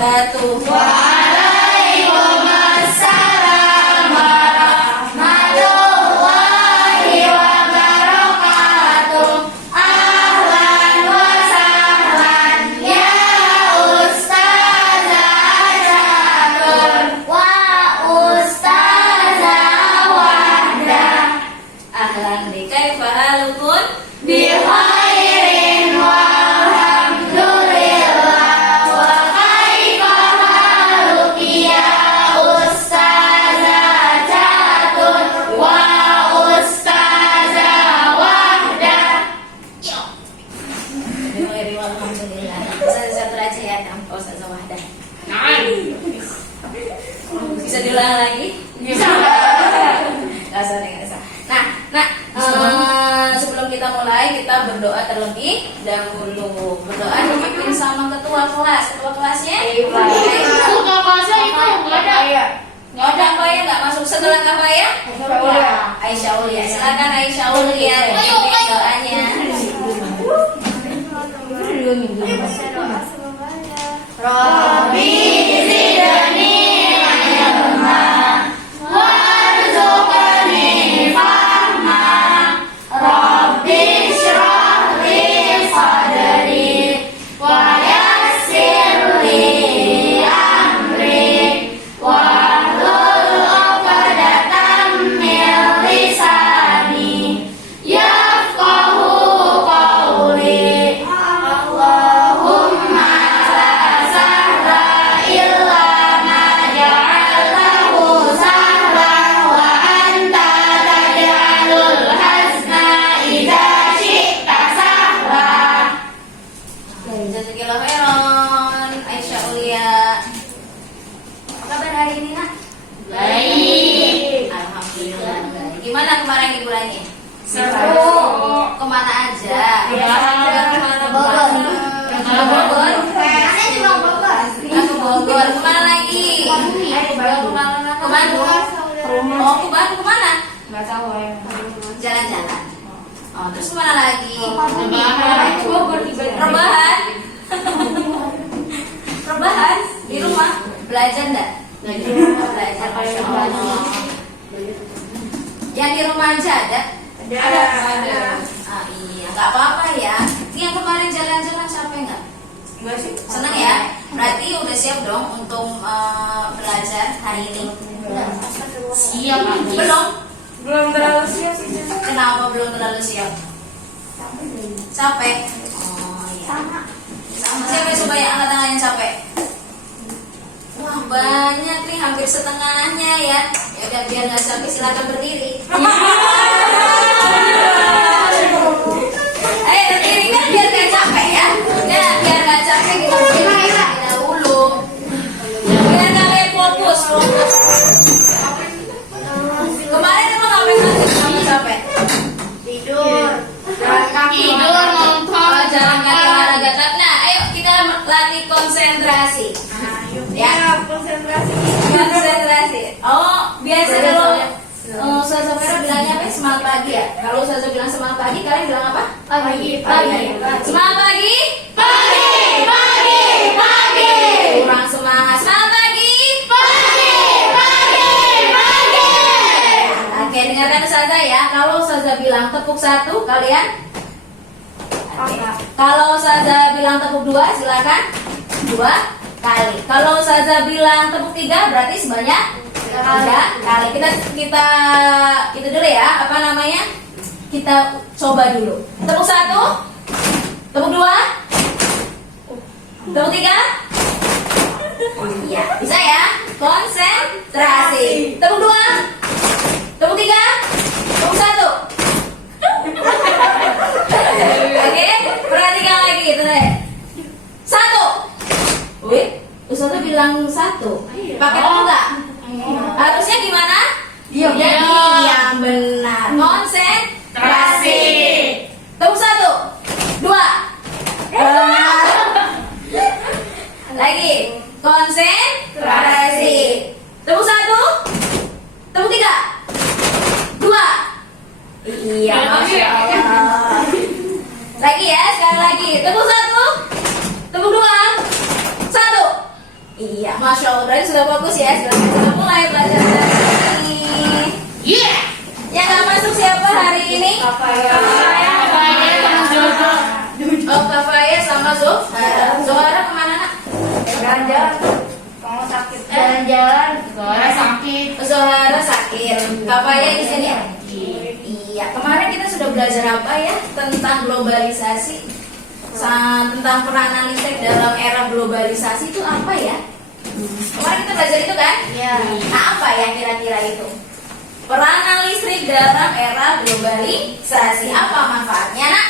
wabarakatuh. Waalaikumsalam warahmatullahi wabarakatuh. Ahlan wa sahlan ya Ustazah Syatur wa Ustazah Wahdah. Ahlan bika, kaifa halukum? Bi khairin walhamdulillah. Wa kaifa haluki ya Ustazah Syatur wa Ustazah Wahdah. Alhamdulillah. Ustazah Syatur aja ya, tanpa Ustazah Wahdah. Bisa diulang lagi? Bisa. Nggak usah, nggak usah. Nah, sebelum kita mulai, kita berdoa terlebih dahulu. Berdoa dipimpin sama ketua kelas. Ketua kelasnya? Buka bahasa itu nggak ada. Nggak ada Kafaya, nggak masuk setelah Kafaya? Aisyah Ulia. Silakan Aisyah Ulia pimpin doanya. Rabbi zidni ilma warzuqni fahma. Rabbi shrah li sadri wa yassir li amri wahlul 'uqdatam min lisani yafqahu qawli. Allahumma la sahla illa ma ja'altahu sahlan wa anta taj'alul hazna idza syi'ta sahla. Jazakillah khairan Aisyah Ulia. Apa kabar hari ini, Nak? Baik. Alhamdulillah baik. Gimana kemarin liburannya? Seru. Kemana aja? Kemana? Bogor. Ke Bogor? Saya juga Bogor. Ke Bogor. Kemana lagi? Ke Bandung. Oh, ke Bandung kemana? Nggak tahu ya. Jalan-jalan. Oh, terus kemana lagi? Rebahan. Rebahan. Rebahan di rumah. Belajar enggak? Belajar. Masya Allah. Yang di rumah aja ada? Ada. Ah, iya, nggak apa-apa ya. Ini yang kemarin jalan-jalan capek nggak? Enggak sih. Senang ya? Berarti udah siap dong untuk belajar hari ini? Siap. Belum? Belum terlalu siap sih. Kenapa belum terlalu siap? Capek? Oh iya. Sama. Siapa yang coba yang angkat tangan yang capek? Wah banyak nih, hampir setengahnya ya. Ya udah biar nggak capek silakan berdiri. Ayo berdiri kan biar nggak capek ya. Ya biar nggak capek kita berdiri terlebih dahulu. Biar kalian fokus. Kemarin emang ngapain aja kamu capek? Tidur. Jalan kaki. Tidur nonton. Oh, jalan kaki olahraga. Nah, ayo kita latih konsentrasi. Ya, konsentrasi. konsentrasi. Oh, biasa kalau Ustazah Vera bilangnya apa? Semangat pagi ya. Kalau Ustazah bilang semangat pagi, kalian bilang apa? Pagi. Semangat pagi. Pagi. Kurang semangat. Semangat pagi. Pagi. Oke, dengarkan Ustazah ya. Kalau Ustazah bilang tepuk 1, kalian? Oke. Kalau Ustazah bilang tepuk 2, silakan 2 kali. Kalau Ustazah bilang tepuk 3, berarti sebanyak 3 kali. Kita itu dulu ya, apa namanya? Kita coba dulu. Tepuk 1, tepuk 2, tepuk 3. Iya, bisa ya. Konsentrasi. Tepuk 2, tepuk 3, tepuk 1. Oke, perhatikan lagi itu deh. 1. Wih, Ustazah bilang 1. Pakai tepuk nggak? Harusnya gimana? Diam. Benar. Konsentrasi. Tepuk 1, 2. Lagi. Konsentrasi. Tepuk 1, tepuk 3, 2. Iya, Masya Allah. Lagi ya, sekali lagi. Tepuk 1, tepuk 2, 1. Iya, Masya Allah, berarti sudah fokus ya. Sudah mulai belajar hari ini. Yeah. Yang nggak masuk siapa hari ini? Kafaya sama Jojo. Oh, Kafaya sama Zohara kemana nak? Jalan-jalan. Kamu sakit. Jalan-jalan. Zohara sakit. Zohara sakit. Kafaya di sini ya? Iya. Kemarin kita sudah belajar apa ya tentang globalisasi, tentang peranan listrik dalam era globalisasi itu apa ya? Kemarin kita belajar itu kan? Iya. Nah, apa ya kira-kira itu? Peranan listrik dalam era globalisasi. Apa manfaatnya nak?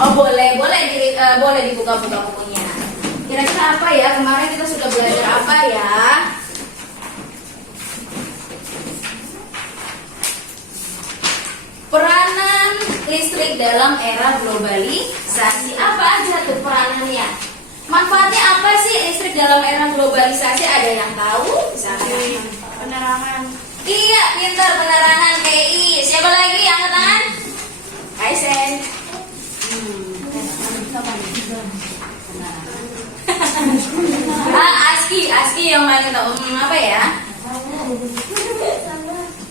Oh boleh dibuka-buka bukunya. Kira-kira apa ya? Kemarin kita sudah belajar apa ya? Peranan listrik dalam era globalisasi. Apa aja tuh peranannya? Manfaatnya apa sih listrik dalam era globalisasi? Ada yang tahu? Misalnya Penerangan. iya, pintar, penerangan TI. Siapa lagi yang angkat tangan? Kaisen. Aski yang paling tahu. Apa ya?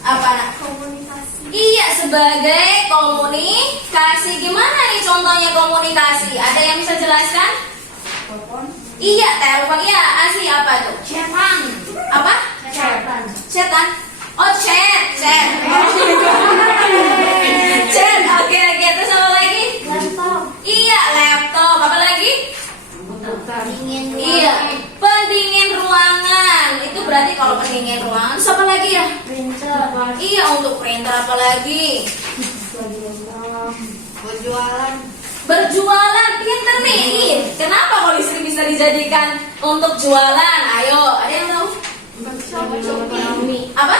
Apa nak? Komunikasi. Iya, sebagai komunikasi. Gimana nih contohnya komunikasi? Ada yang bisa jelaskan? Telepon. Iya, telepon. Iya, Asi apa tuh? Chatan. Apa? Chatan. Chatan. Oh, chat. Chat. Oke. Terus apa lagi? Laptop. Iya, laptop. Apa lagi? Dingin. Iya, pendingin ruangan. Itu berarti kalau pendingin ruangan. Terus apa lagi ya? Printer. Iya, untuk printer apa lagi? Berjualan. Berjualan, pinter nih. Ih, kenapa kalau listrik bisa dijadikan untuk jualan? Ayo, ada yang tahu? Shopee. Apa?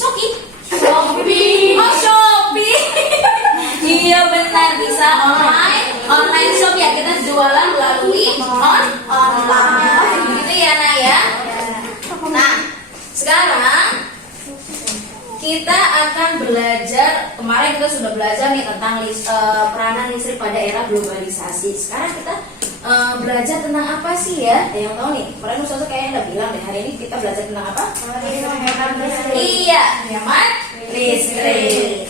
Coki? Shopee. Oh, Shopee. Iya benar, bisa online shop ya, kita jualan melalui online. Gitu ya Nak ya. Nah, sekarang kita akan belajar. Kemarin kita sudah belajar nih tentang peranan listrik pada era globalisasi. Sekarang kita belajar tentang apa sih ya? Ada yang tahu nih? Kemarin Ustazah kayaknya udah bilang deh, hari ini kita belajar tentang apa? Iya, hemat listrik.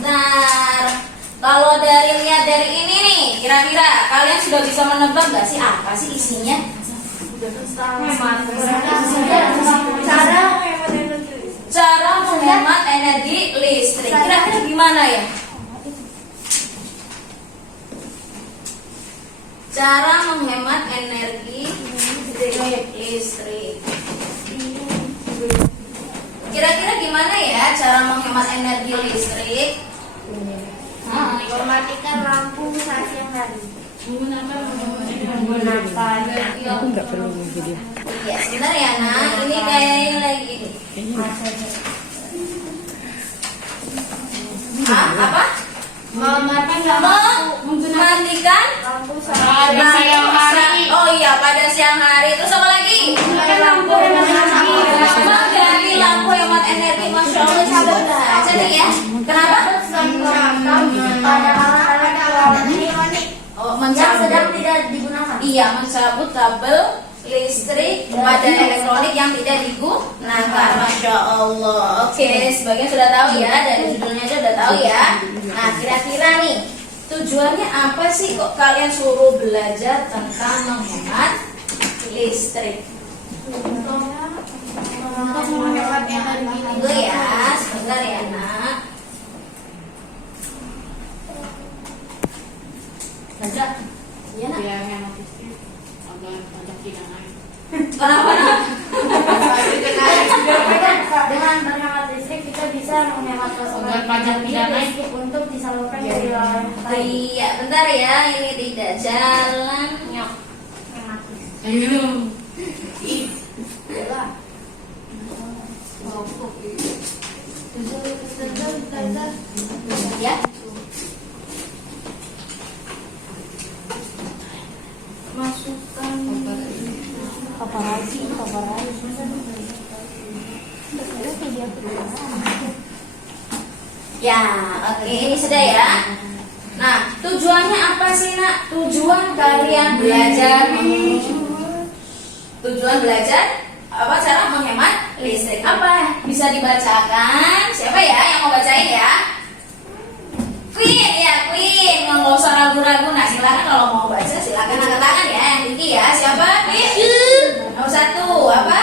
Bentar. Kalau lihat dari ini nih, kira-kira kalian sudah bisa menebak nggak sih apa sih isinya? Cara menghemat energi listrik. Kira-kira gimana ya? Cara menghemat energi listrik. Kira-kira gimana ya cara menghemat energi listrik? Mematikan lampu saat siang hari. Aku nggak perlu video. Ya sebentar ya Nak, ini kayaknya lagi nih. Apa? Mematikan lampu Mematikan lampu pada siang hari. Oh iya, pada siang hari. Terus apa lagi? Mengganti lampu hemat energi. Masya Allah, cantik ya. Kenapa? Pada alat-alat elektronik. Oh, Yang sedang mencabut. tidak digunakan. Iya, mencabut kabel listrik pada elektronik yang tidak digunakan. Masya Allah. Oke, sebagian sudah tahu ya, dari judulnya aja udah tahu ya. Nah, kira-kira nih tujuannya apa sih kok kalian suruh belajar tentang menghemat listrik? Untuk menghemat energi. Tunggu ya, sebentar ya Nak. Baca. Iya Nak. Biar hemat listrik agar pajak tidak naik. Kenapa Nak? Dengan berhemat listrik kita bisa menghemat Agar pajak tidak naik. listrik untuk disalurkan dari lain. Iya, bentar ya, ini tidak jalan. Nyok. Hemat listrik. Ayo. Ya. Masukkan Paparazi. ya, oke, ini sudah ya. Nah, tujuannya apa sih nak? Tujuan kalian belajar tujuan belajar apa cara menghemat listrik? Apa bisa dibacakan? Siapa ya yang mau bacain ya? Queen ya, Queen. Nggak usah ragu-ragu. Nah, silakan kalau mau baca silakan angkat tangan ya yang tinggi ya. Siapa? Queen. Nomor 1 apa?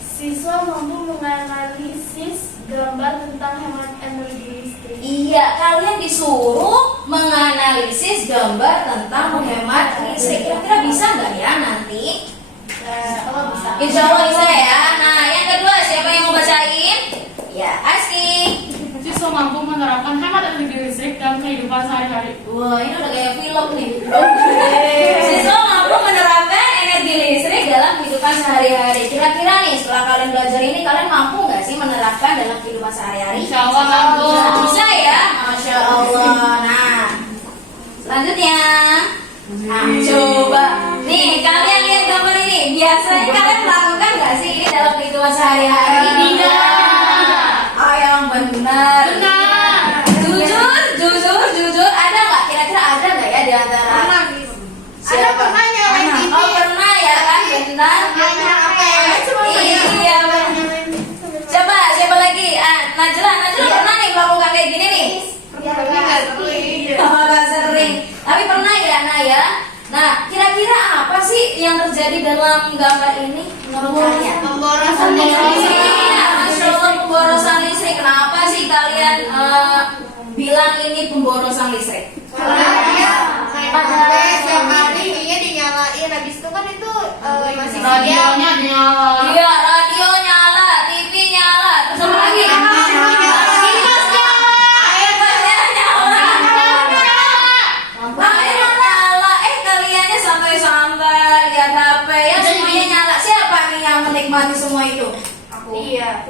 Siswa mampu menganalisis gambar tentang hemat energi listrik. Iya, kalian disuruh menganalisis gambar tentang menghemat listrik. Kira-kira bisa nggak ya nanti? Oh, bisa. Insya Allah bisa ya. Nah, yang kedua siapa yang mau bacain? Ya, Aski. Siswa mampu menerapkan hemat energi listrik dalam kehidupan sehari-hari. Wah, ini udah kayak film nih. Siswa mampu menerapkan energi listrik dalam kehidupan sehari-hari. Kira-kira nih setelah kalian belajar ini kalian mampu nggak sih menerapkan dalam kehidupan sehari-hari? Insya Allah mampu. Bisa ya, masya Allah. Nah, selanjutnya. Nah, coba nih kalian lihat gambar ini. Biasanya kalian melakukan nggak sih ini dalam kehidupan sehari-hari? Tidak. Oh, yang benar. Benar. Jujur, ada nggak? Kira-kira ada nggak ya di antara? Ada pernah nyalain TV. Oh, pernah ya kan? Benar. Iya, benar. Coba, siapa lagi? Najla pernah nih melakukan kayak gini nih? Oh, nggak sering. Tapi pernah ya, Nah ya. Nah, kira-kira apa sih yang terjadi dalam gambar ini menurut kalian? Pemborosan Iya, Masya Allah, pemborosan listrik. Kenapa sih kalian bilang ini pemborosan listrik? setiap hari ininya dinyalain, habis itu kan itu masih Radionya nyala. Iya, radio nyala, TV nyala, terus apa lagi? Kipas nyala, airnya nyala, lampunya nyala. Kaliannya santai-santai lihat HP ya, semuanya nyala. Siapa nih yang menikmati semua itu? Iya.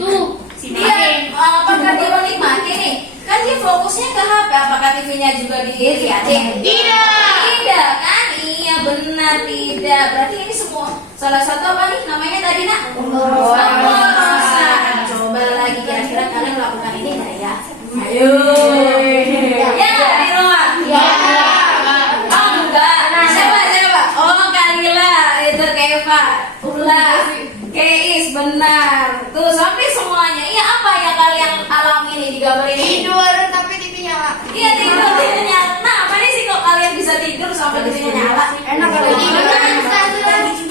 Tuh, si Dia, Mami. apakah dia menikmati nih? Kan dia fokusnya ke HP, apakah TV-nya juga dilihatin? Tidak kan? Iya benar tidak. Berarti ini semua salah satu apa nih namanya tadi nak? Pemborosan. Coba lagi kira-kira kalian melakukan ini nggak ya? Ayo. Ya nggak di rumah? Ya. Oh enggak. Siapa? Oh Kalila, itu Keva, Ula, Keis, benar. Tuh sampai semuanya. Iya apa yang kalian alami nih di gambar ini? Tidur tapi TV nyala. Iya tidur nyala. Nah apa nih sih kok kalian bisa tidur sampai TV-nya nyala? Enak kalau tidur.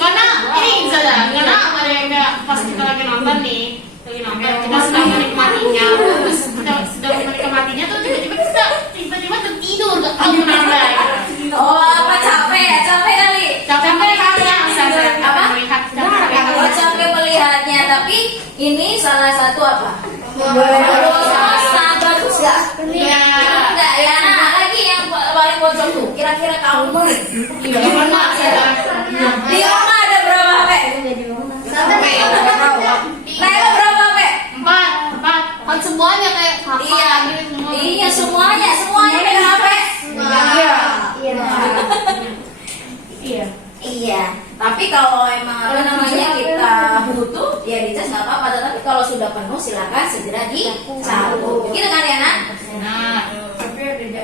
Karena ini saja, karena ada yang kayak pas kita lagi nonton nih, kita sedang menikmatinya, terus sedang menikmatinya tuh tiba-tiba tertidur, nggak tahu kenapa. Oh apa capek ya? Capek kali. Capek melihatnya, Apa? melihat Oh capek melihatnya. Tapi ini salah satu apa? Pemborosan. Bagus nggak? Iya. Enggak ya. Nah lagi yang paling pojok tuh. Kira-kira kamu Iya, benar. di rumah ada berapa HP? Naila berapa HP? Empat. Kan semuanya kayak Iya, iya semuanya pegang HP. Iya. Iya. Tapi kalau emang apa namanya kita butuh, ya dicas nggak apa-apa. Tetapi kalau sudah penuh, silakan segera dicabut. Begitu kan ya nak? Nah,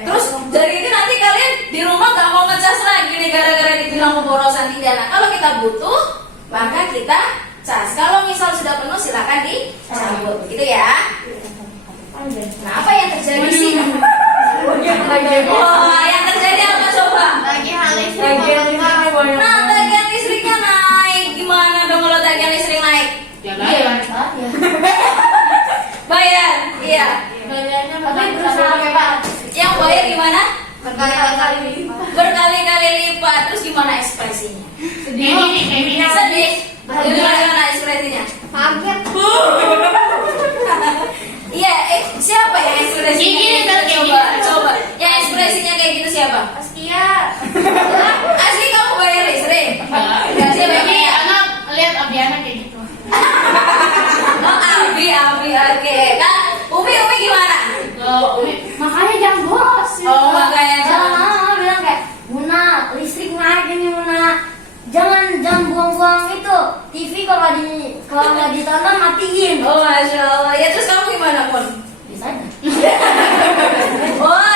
Terus dari ini nanti kalian di rumah nggak mau ngecas lagi nih gara-gara dibilang pemborosan tidak. Nah kalau kita butuh, maka kita cas. Kalau misal sudah penuh, silakan dicabut. Begitu ya? Nah apa yang terjadi sih? Wah, yang terjadi apa coba? Lagi hal listrik. Nah, tagihan listriknya naik. Gimana dong kalau tagihan listrik naik? ya bayar. Bayar. Iya. Bayarnya Tapi berusaha Pak. Yang bayar gimana? berkali-kali lipat. Berkali-kali lipat. Terus gimana ekspresinya? Ini Sedih. Gimana ekspresinya? Kaget. Iya, siapa yang ekspresinya Gini, kayak gitu? gini. Coba. Yang ekspresinya kayak gitu siapa? Askia. Asli kamu bayar listrik? Enggak. Siapa yang Jadi bayar? anak lihat Abiana kayak gitu. Oh, Abi, oke. Kak, Umi gimana? Makanya jangan boros. Oh, makanya jangan jangan. mama bilang kayak Muna listrik naik ini Muna. Jangan buang-buang itu TV kalau nggak ditonton matiin. Oh, masya Allah. Ya terus kamu gimana pun? Bisa aja. Oh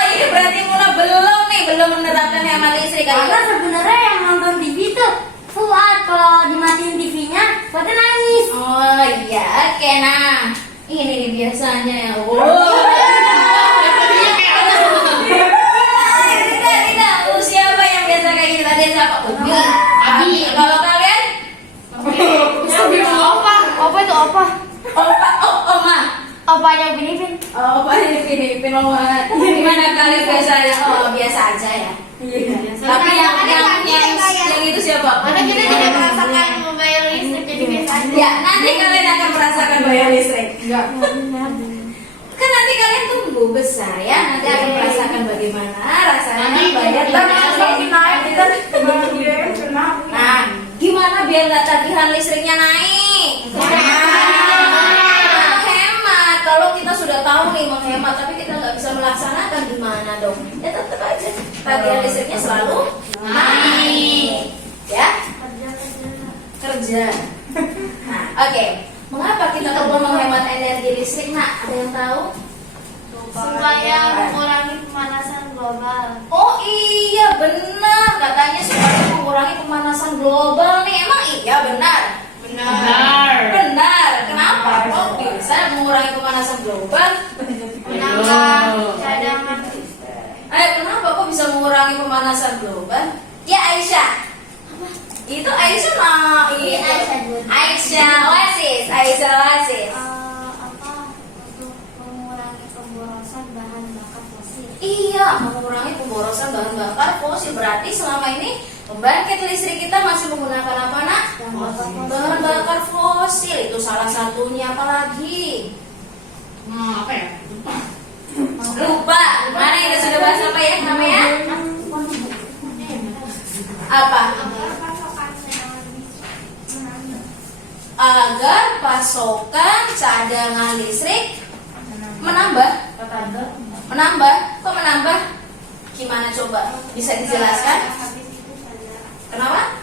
Pin banget. Gimana kalian biasanya? Oh biasa aja ya. Tapi yang itu siapa? Karena kita tidak merasakan membayar listrik jadi biasa aja. Ya nanti kalian akan merasakan bayar listrik. Kan nanti kalian tumbuh besar ya. Nanti akan merasakan bagaimana rasanya bayar listrik. Nah, gimana biar nggak tagihan listriknya naik? Hemat. Kalau kita sudah tahu nih menghemat, tapi kita nggak bisa melaksanakan gimana dong? Ya tetap aja tagihan listriknya selalu naik. Ya, kerja. Nah, oke. Mengapa kita perlu menghemat energi listrik? Nak, ada yang tahu? Supaya mengurangi pemanasan global. Oh iya benar, katanya supaya mengurangi pemanasan global nih. Emang iya benar? Benar. Kenapa? Kok bisa mengurangi pemanasan global? Menambah cadangan listrik. Kenapa kok bisa mengurangi pemanasan global? Ya Aisyah. Itu Aisyah mau. Aisyah Wasis. Untuk mengurangi pemborosan bahan bakar fosil. Iya, mengurangi pemborosan bahan bakar fosil. Berarti selama ini pembangkit listrik kita masih menggunakan apa nak? Bahan bakar fosil. Itu salah satunya. Apalagi? Apa ya? Lupa. Mana kita sudah bahas apa ya namanya? Apa? Agar pasokan cadangan listrik menambah. Kok menambah? Gimana coba? Bisa dijelaskan? Kenapa?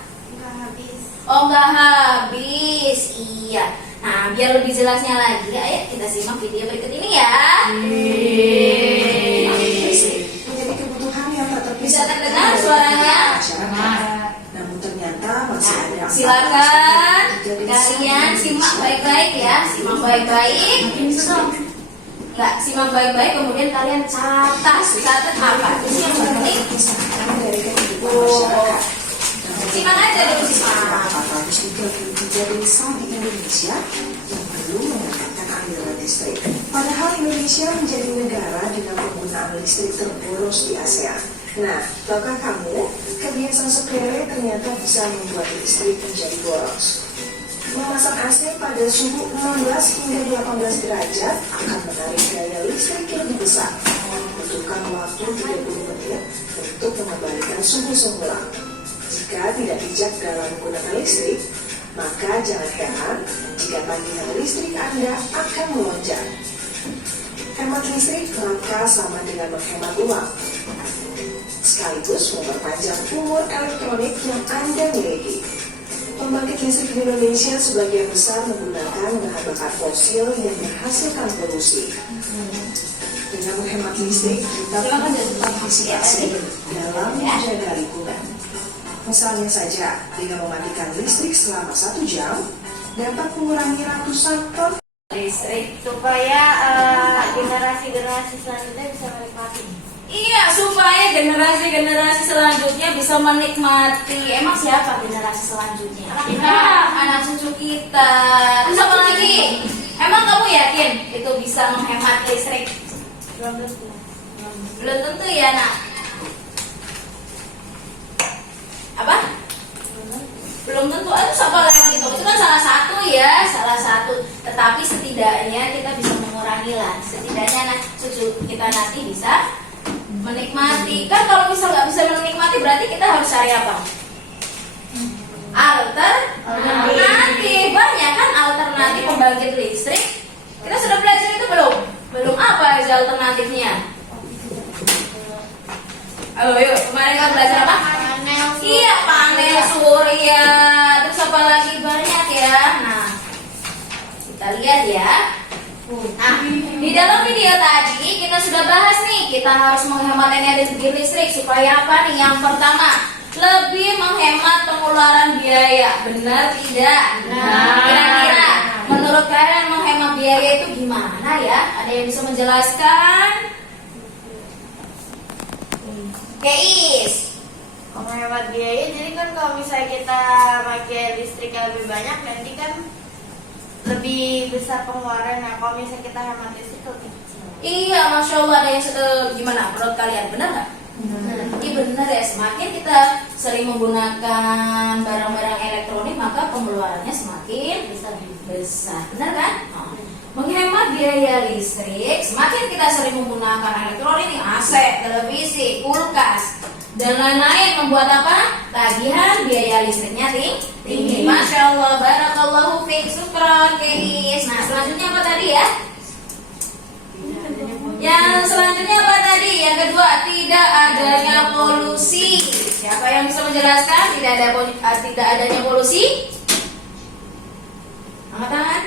Oh nggak habis. Iya. Nah biar lebih jelasnya lagi, ayo kita simak video berikut ini ya. Menjadi kebutuhan yang tak Bisa terpisah terdengar suaranya? masyarakat. Namun ternyata masih ada Silakan kalian simak baik-baik ya, simak baik-baik. Enggak, simak baik-baik kemudian kalian catat apa ini yang penting. dari kehidupan Oh, masyarakat. simak aja dulu simak. 433 desa di Indonesia yang perlu mendapatkan aliran listrik. Padahal Indonesia menjadi negara dengan penggunaan listrik terboros di ASEAN. Nah, tahukah kamu, kebiasaan sepele ternyata bisa membuat listrik menjadi boros. Memasang AC pada suhu 16 hingga 18 derajat akan menarik daya listrik yang lebih besar. Membutuhkan waktu 30 menit untuk mengembalikan suhu semula. Jika tidak bijak dalam menggunakan listrik, maka jangan heran jika tagihan listrik Anda akan melonjak. Hemat listrik langka sama dengan menghemat uang, sekaligus memperpanjang umur elektronik yang Anda miliki. Pembangkit listrik di Indonesia sebagian besar menggunakan bahan bakar fosil yang menghasilkan polusi. Dengan menghemat listrik, kita dapat berpartisipasi dalam menjaga lingkungan. Misalnya saja, dengan mematikan listrik selama 1 jam, dapat mengurangi ratusan ton Listrik. Supaya generasi-generasi selanjutnya bisa menikmati. Iya, supaya generasi-generasi selanjutnya bisa menikmati. Emang siapa generasi selanjutnya? Kita. Anak cucu kita. Terus apa lagi? Emang kamu yakin itu bisa menghemat listrik? Belum tentu ya, nak. Apa? Belum tentu. Terus apa lagi itu? Itu kan salah satu ya, salah satu. Tetapi setidaknya kita bisa mengurangi lah. Setidaknya anak cucu kita nanti bisa menikmati. Kan kalau misal nggak bisa menikmati berarti kita harus cari apa? Alternatif. Banyak kan alternatif pembangkit listrik. Kita sudah belajar itu belum? Belum apa aja alternatifnya? Ayo, kemarin kan belajar apa? Iya, panel surya. Terus apa lagi banyak ya? Nah, kita lihat ya. Nah, di dalam video tadi kita sudah bahas nih, kita harus menghemat energi listrik supaya apa nih? Yang pertama, lebih menghemat pengeluaran biaya. Benar tidak? Nah, kira-kira menurut kalian menghemat biaya itu gimana ya? Ada yang bisa menjelaskan? Keis. Menghemat biaya, jadi kan kalau misalnya kita pakai listrik yang lebih banyak, nanti kan lebih besar pengeluaran. Nah, kalau misalnya kita hemat listrik lebih kecil. Iya, masya Allah ada yang gimana? Menurut kalian benar nggak? Iya benar ya. Semakin kita sering menggunakan barang-barang elektronik maka pengeluarannya semakin besar. Benar kan? Menghemat biaya listrik. Semakin kita sering menggunakan elektronik, AC, televisi, kulkas, dan lain-lain membuat apa? Tagihan biaya listriknya tinggi. Masya Allah, barakallahu fiik, syukran guys. Nah selanjutnya apa tadi ya? Yang selanjutnya apa tadi? Yang kedua, tidak adanya polusi. Siapa yang bisa menjelaskan tidak adanya polusi? Angkat tangan.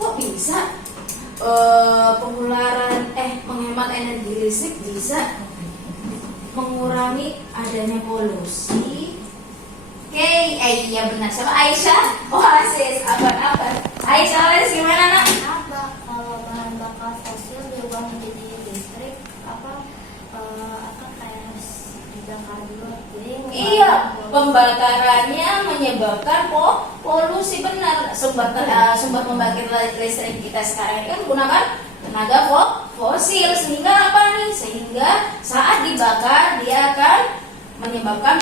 Kok bisa menghemat energi listrik bisa mengurangi adanya polusi? Oke, iya benar. Siapa? Aisyah. Oasis. Apa? Aisyah Oasis gimana nak? Kalau bahan bakar fosil diubah menjadi listrik akan kayak harus dibakar dulu. Jadi Iya, pembakarannya menyebabkan polusi benar. Sumber pembangkit listrik kita sekarang ini kan menggunakan tenaga fosil sehingga apa nih? Sehingga saat dibakar dia akan menyebabkan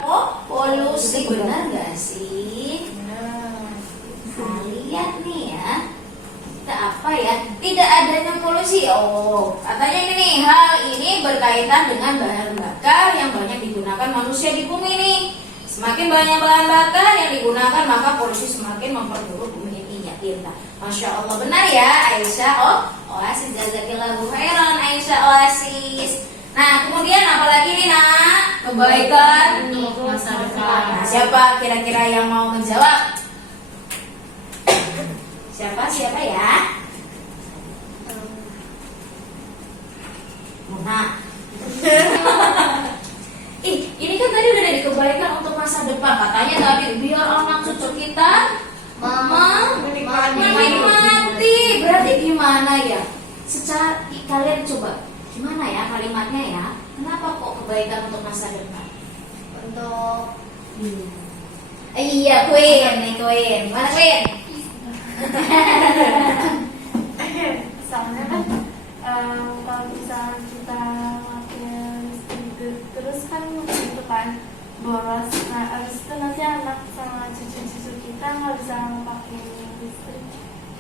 polusi. Benar nggak sih? Nah, lihat nih ya. Kita apa ya? Tidak adanya polusi. Katanya ini nih, hal ini berkaitan dengan bahan bakar yang banyak digunakan manusia di bumi nih. Semakin banyak bahan bakar yang digunakan maka polusi semakin memperburuk bumi ini. Ya, Masya Allah benar ya Aisyah. Oasis, jazakillahu khairan Aisyah Oasis. Nah kemudian apa lagi nih nak? Kebaikan Untuk masa depan. Nah, siapa kira-kira yang mau menjawab? Siapa ya? Mona. Ini kan tadi udah ada kebaikan untuk masa depan. Katanya tadi biar anak cucu kita menikmati. Berarti gimana ya? Secara kalian coba gimana ya kalimatnya ya? Kenapa kok kebaikan untuk masa depan? untuk Iya, Queen nih Queen. Mana Queen? Soalnya kan kalau misalnya kita makin listrik terus kan gitu kan boros. Nah abis itu nanti anak sama cucu-cucu kita nggak bisa pakai listrik.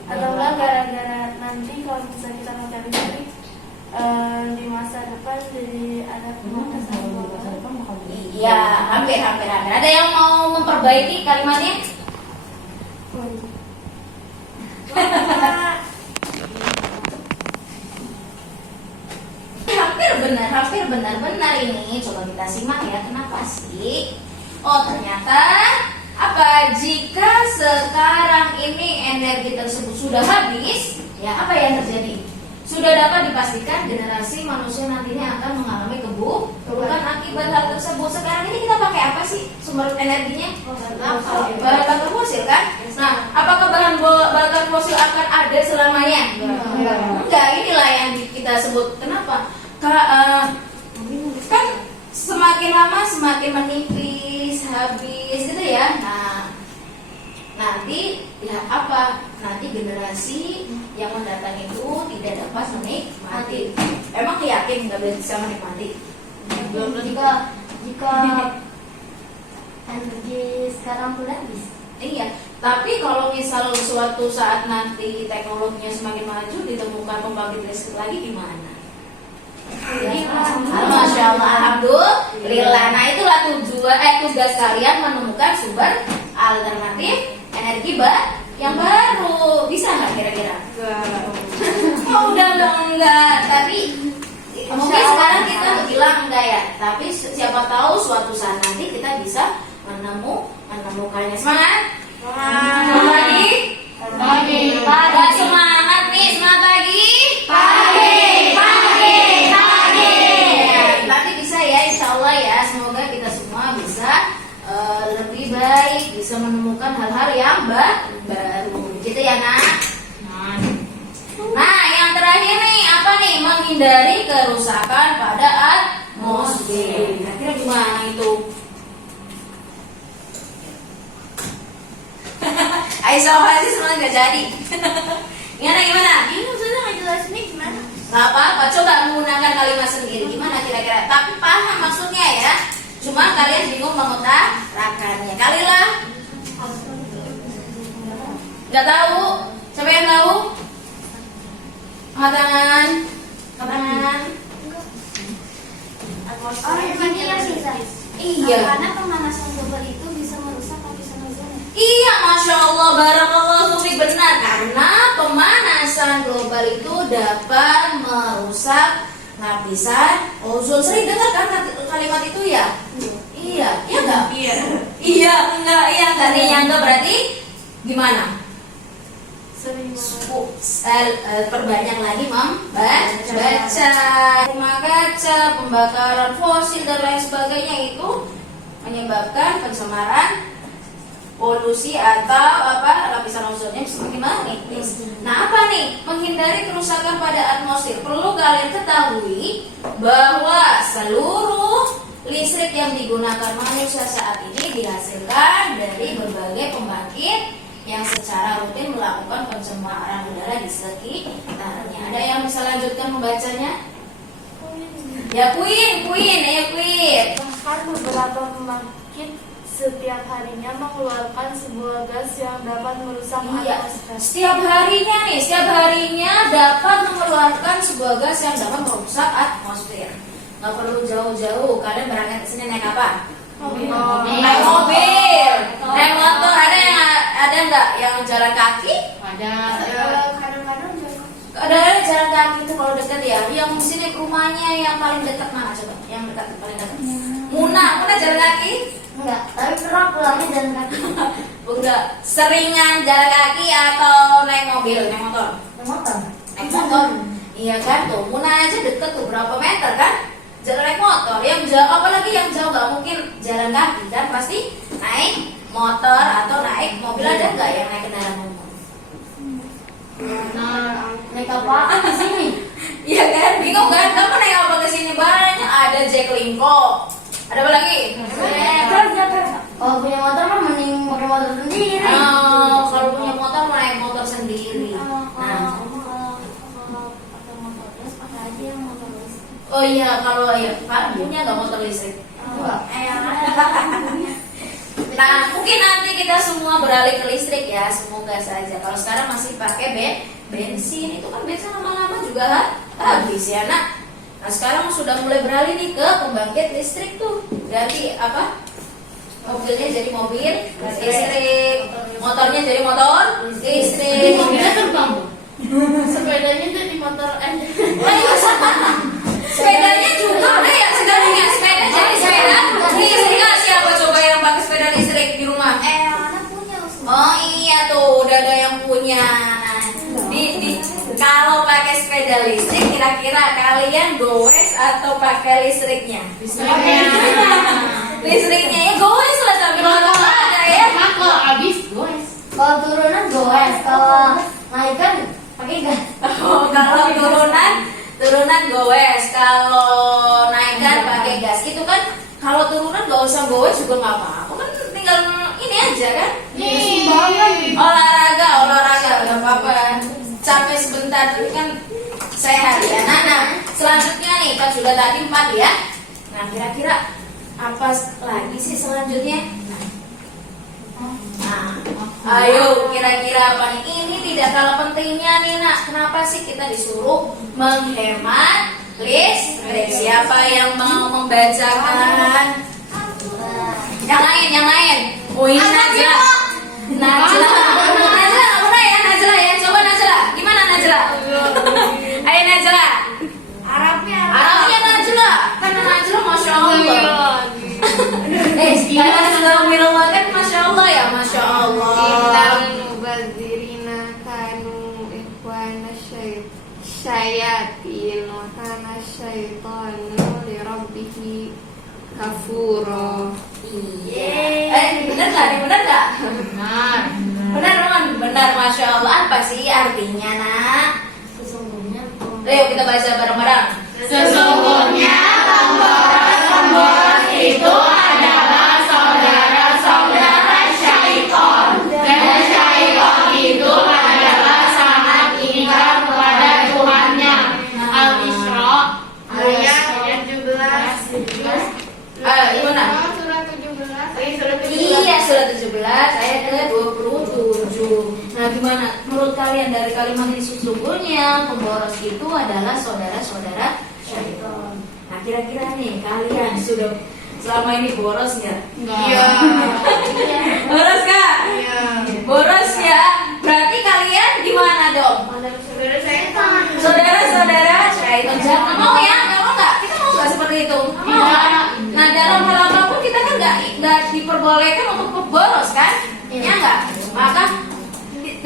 Atau enggak gara-gara nanti kalau misalnya kita pakai listrik di masa depan jadi ada pemangkasan boros. Iya, hampir. Ada yang mau memperbaiki kalimatnya? Hampir benar ini. Coba kita simak ya, kenapa sih? Ternyata apa? Jika sekarang ini energi tersebut sudah habis, ya apa yang terjadi? Sudah dapat dipastikan generasi manusia nantinya akan mengalami keburukan akibat hal tersebut. Sekarang ini kita pakai apa sih sumber energinya? Bahan bakar fosil kan? Nah, apakah bahan bakar fosil akan ada selamanya? Enggak, inilah yang kita sebut. Kenapa? Kan semakin lama semakin menipis, habis gitu ya. Nah, nanti ya apa? Nanti generasi yang mendatang itu tidak dapat menikmati. Emang yakin nggak bisa menikmati? jika energi sekarang pun habis. Iya, tapi kalau misal suatu saat nanti teknologinya semakin maju, ditemukan pembangkit listrik lagi gimana? Masya Allah, alhamdulillah. Nah itulah tugas kalian menemukan sumber alternatif energi yang baru. Bisa nggak kira-kira? Udah enggak. Tapi mungkin sekarang kita bilang enggak ya. Tapi siapa tahu suatu saat nanti kita bisa menemukannya. Semangat! Pagi. Semangat nih, semangat pagi. Nanti bisa ya, insya Allah ya. Semoga kita semua bisa lebih baik, bisa menemukan hal-hal yang baru. Gitu ya nak. Nah, yang terakhir nih apa nih? Menghindari kerusakan pada atmosfer. Kira-kira gimana itu? Aisyah Oasis malah nggak jadi. Gimana? Ini maksudnya nggak jelas nih Nggak apa-apa, coba menggunakan kalimat sendiri. Gimana kira-kira? Tapi paham maksudnya ya. Cuma kalian bingung mengutarakannya. Kalilah? Nggak tahu? Siapa yang tahu? Angkat tangan. Tangan. Oh, ini yang bisa. Iya. Karena pemanasan global itu bisa merusak lapisan ozon. Iya, Masya Allah, barakallahu fiik, benar. Karena pemanasan global itu dapat merusak lapisan ozon. Sering dengar kan kalimat itu ya? Iya, iya enggak? Iya. Iya, enggak, iya enggak. Nih, yang enggak berarti gimana? Sering Perbanyak lagi membaca. Rumah kaca, pembakaran fosil dan lain sebagainya itu menyebabkan pencemaran polusi atau lapisan ozonnya semakin menipis. Nah, apa nih? Menghindari kerusakan pada atmosfer. Perlu kalian ketahui bahwa seluruh listrik yang digunakan manusia saat ini dihasilkan dari berbagai pembangkit yang secara rutin melakukan pencemaran udara di sekitarnya. Ada yang bisa lanjutkan membacanya? Ya, Queen. Bahkan beberapa pembangkit setiap harinya mengeluarkan sebuah gas yang dapat merusak Iya, atmosfer. setiap harinya dapat mengeluarkan sebuah gas yang dapat merusak atmosfer. Nggak perlu jauh-jauh. Kalian berangkat ke sini naik apa? Naik mobil, naik motor. Ada nggak yang jalan kaki? Ada. Kadang-kadang juga Ada jalan kaki itu kalau dekat ya. Yang sini ke rumahnya yang paling dekat mana coba? Yang dekat paling dekat. Muna jalan kaki? enggak, tapi pernah pulangnya jalan kaki. Enggak. Seringan jalan kaki atau naik mobil, naik motor? Motor. Naik motor. Iya kan tuh. Muna aja deket tuh berapa meter kan? Jalan naik motor. Yang jauh, apalagi yang jauh nggak mungkin jalan kaki kan? Pasti naik motor atau naik mobil. Ada nggak yang naik kendaraan umum? Naik apaan di sini? Iya kan? Bingung kan? Kamu naik apa ke sini? Banyak. Ada Jack Linko. Ada apa lagi? Kalau punya motor mah mending pakai motor sendiri. Kalau punya motor naik motor sendiri. Nah, Kalau pakai motor terus pakai aja yang motor listrik. oh iya, kalau ya Pak punya nggak motor listrik? Enggak. Nah, mungkin nanti kita semua beralih ke listrik ya, semoga saja. Kalau sekarang masih pakai bensin, itu kan bensin lama-lama juga habis ya, nak. Nah, sekarang sudah mulai beralih nih ke pembangkit listrik tuh. Ganti apa? Mobilnya jadi mobil listrik, motornya jadi motor listrik. Mobilnya terbang. Sepedanya jadi motor Sepedanya juga ada ya, segalanya. Sepeda jadi sepeda listrik. Siapa coba yang pakai sepeda listrik di rumah? Anak punya Ustaz. Oh iya tuh, udah ada yang punya. Nah, kalau pakai sepeda listrik, kira-kira kalian goes atau pakai listriknya? Listriknya ya goes lah, tapi kalau ada ya. Kalau habis goes. Kalau turunan goes, kalau naik kan pakai gas. Oh, kalau turunan goes, kalau naikkan pakai gas. Itu kan kalau turunan nggak usah goes juga nggak apa-apa, kan tinggal ini aja kan. Olahraga nggak apa-apa. Capek sebentar tapi kan sehat ya. Nah, selanjutnya nih kan sudah tadi 4 ya. Nah, kira-kira apa lagi sih selanjutnya? Nah, ayo kira-kira apa nih? Ini tidak kalah pentingnya nih, nak. Kenapa sih kita disuruh menghemat listrik? Siapa yang mau membacakan? Yang lain. Oh, ini Najla. Najla nggak pernah ya, Najla ya. Coba Najla, gimana Najla? Ayo Najla. Arabnya Najla. Karena Najla Masya Allah. Karena Astagfirullah kan Masya Allah ya, Masya Allah. Innal mubadzirina kanu ikhwana syayatin wa kana syaitanu li rabbih kafura. Iya. Benar nggak? Benar, Masya Allah. Apa sih artinya, nak? Sesungguhnya Ayo kita baca bareng-bareng. Sesungguhnya pemboros itu adalah saudara-saudara syaitan, dan syaitan itu adalah sangat ingkar kepada Tuhannya. Bagaimana? Surat 17. Surat 17. Iya, surat 17 ayat ke-27. Nah, gimana? Menurut kalian dari kalimat ini sesungguhnya pemboros itu adalah saudara-saudara syaitan. Nah, kira-kira nih kalian sudah selama ini boros nggak? Iya. Boros nggak? Iya. Boros ya. Berarti kalian gimana dong? Saudara setan. Saudara-saudara syaitan. Jangan mau ya, nggak mau nggak? Kita mau nggak seperti itu? Mau Iya. Nah, dalam hal apapun kita kan nggak diperbolehkan untuk boros kan? Ya nggak? Maka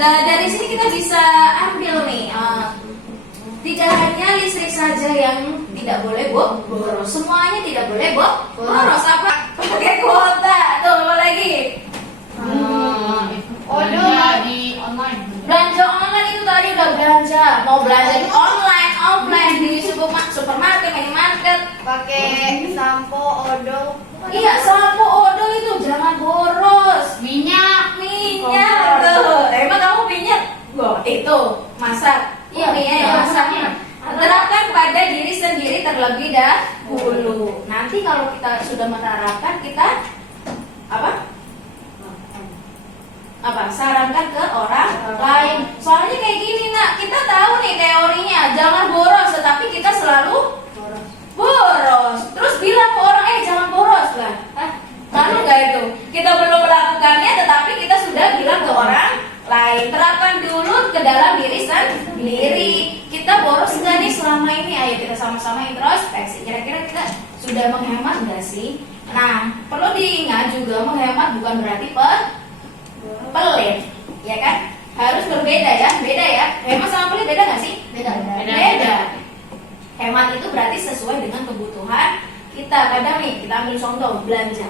dari sini kita bisa ambil nih. Tidak hanya listrik saja yang tidak boleh boros, semuanya tidak boleh boros. Apa? Pakai kuota. Tuh, apa lagi? Belanja di online. Belanja online itu tadi udah belanja. Mau belanja di online, offline, di supermarket, minimarket. Pakai sampo, odol. Iya, sampo odol itu jangan boros. Minyak. Minyak tuh. Emang kamu minyak? Wah, itu masak. Iya, ya masaknya. Terapkan pada diri sendiri terlebih dahulu. Nanti kalau kita sudah menerapkan, kita apa? Sarankan ke orang lain. Soalnya kayak gini nak, kita tahu nih teorinya, jangan boros, tetapi kita selalu boros. Terus bilang ke orang, jangan boros lah. Lalu nggak itu? Kita belum melakukannya, tetapi kita sudah bilang ke orang lain. Terapkan dulu ke dalam diri sendiri. Kita boros nggak nih selama ini? Ayo kita sama-sama introspeksi. Kira-kira kita sudah menghemat nggak sih? Nah, perlu diingat juga menghemat bukan berarti pelit, ya kan? Harus berbeda ya, beda ya. Hemat sama pelit beda nggak sih? Beda. Hemat itu berarti sesuai dengan kebutuhan kita. Kadang nih kita ambil contoh belanja.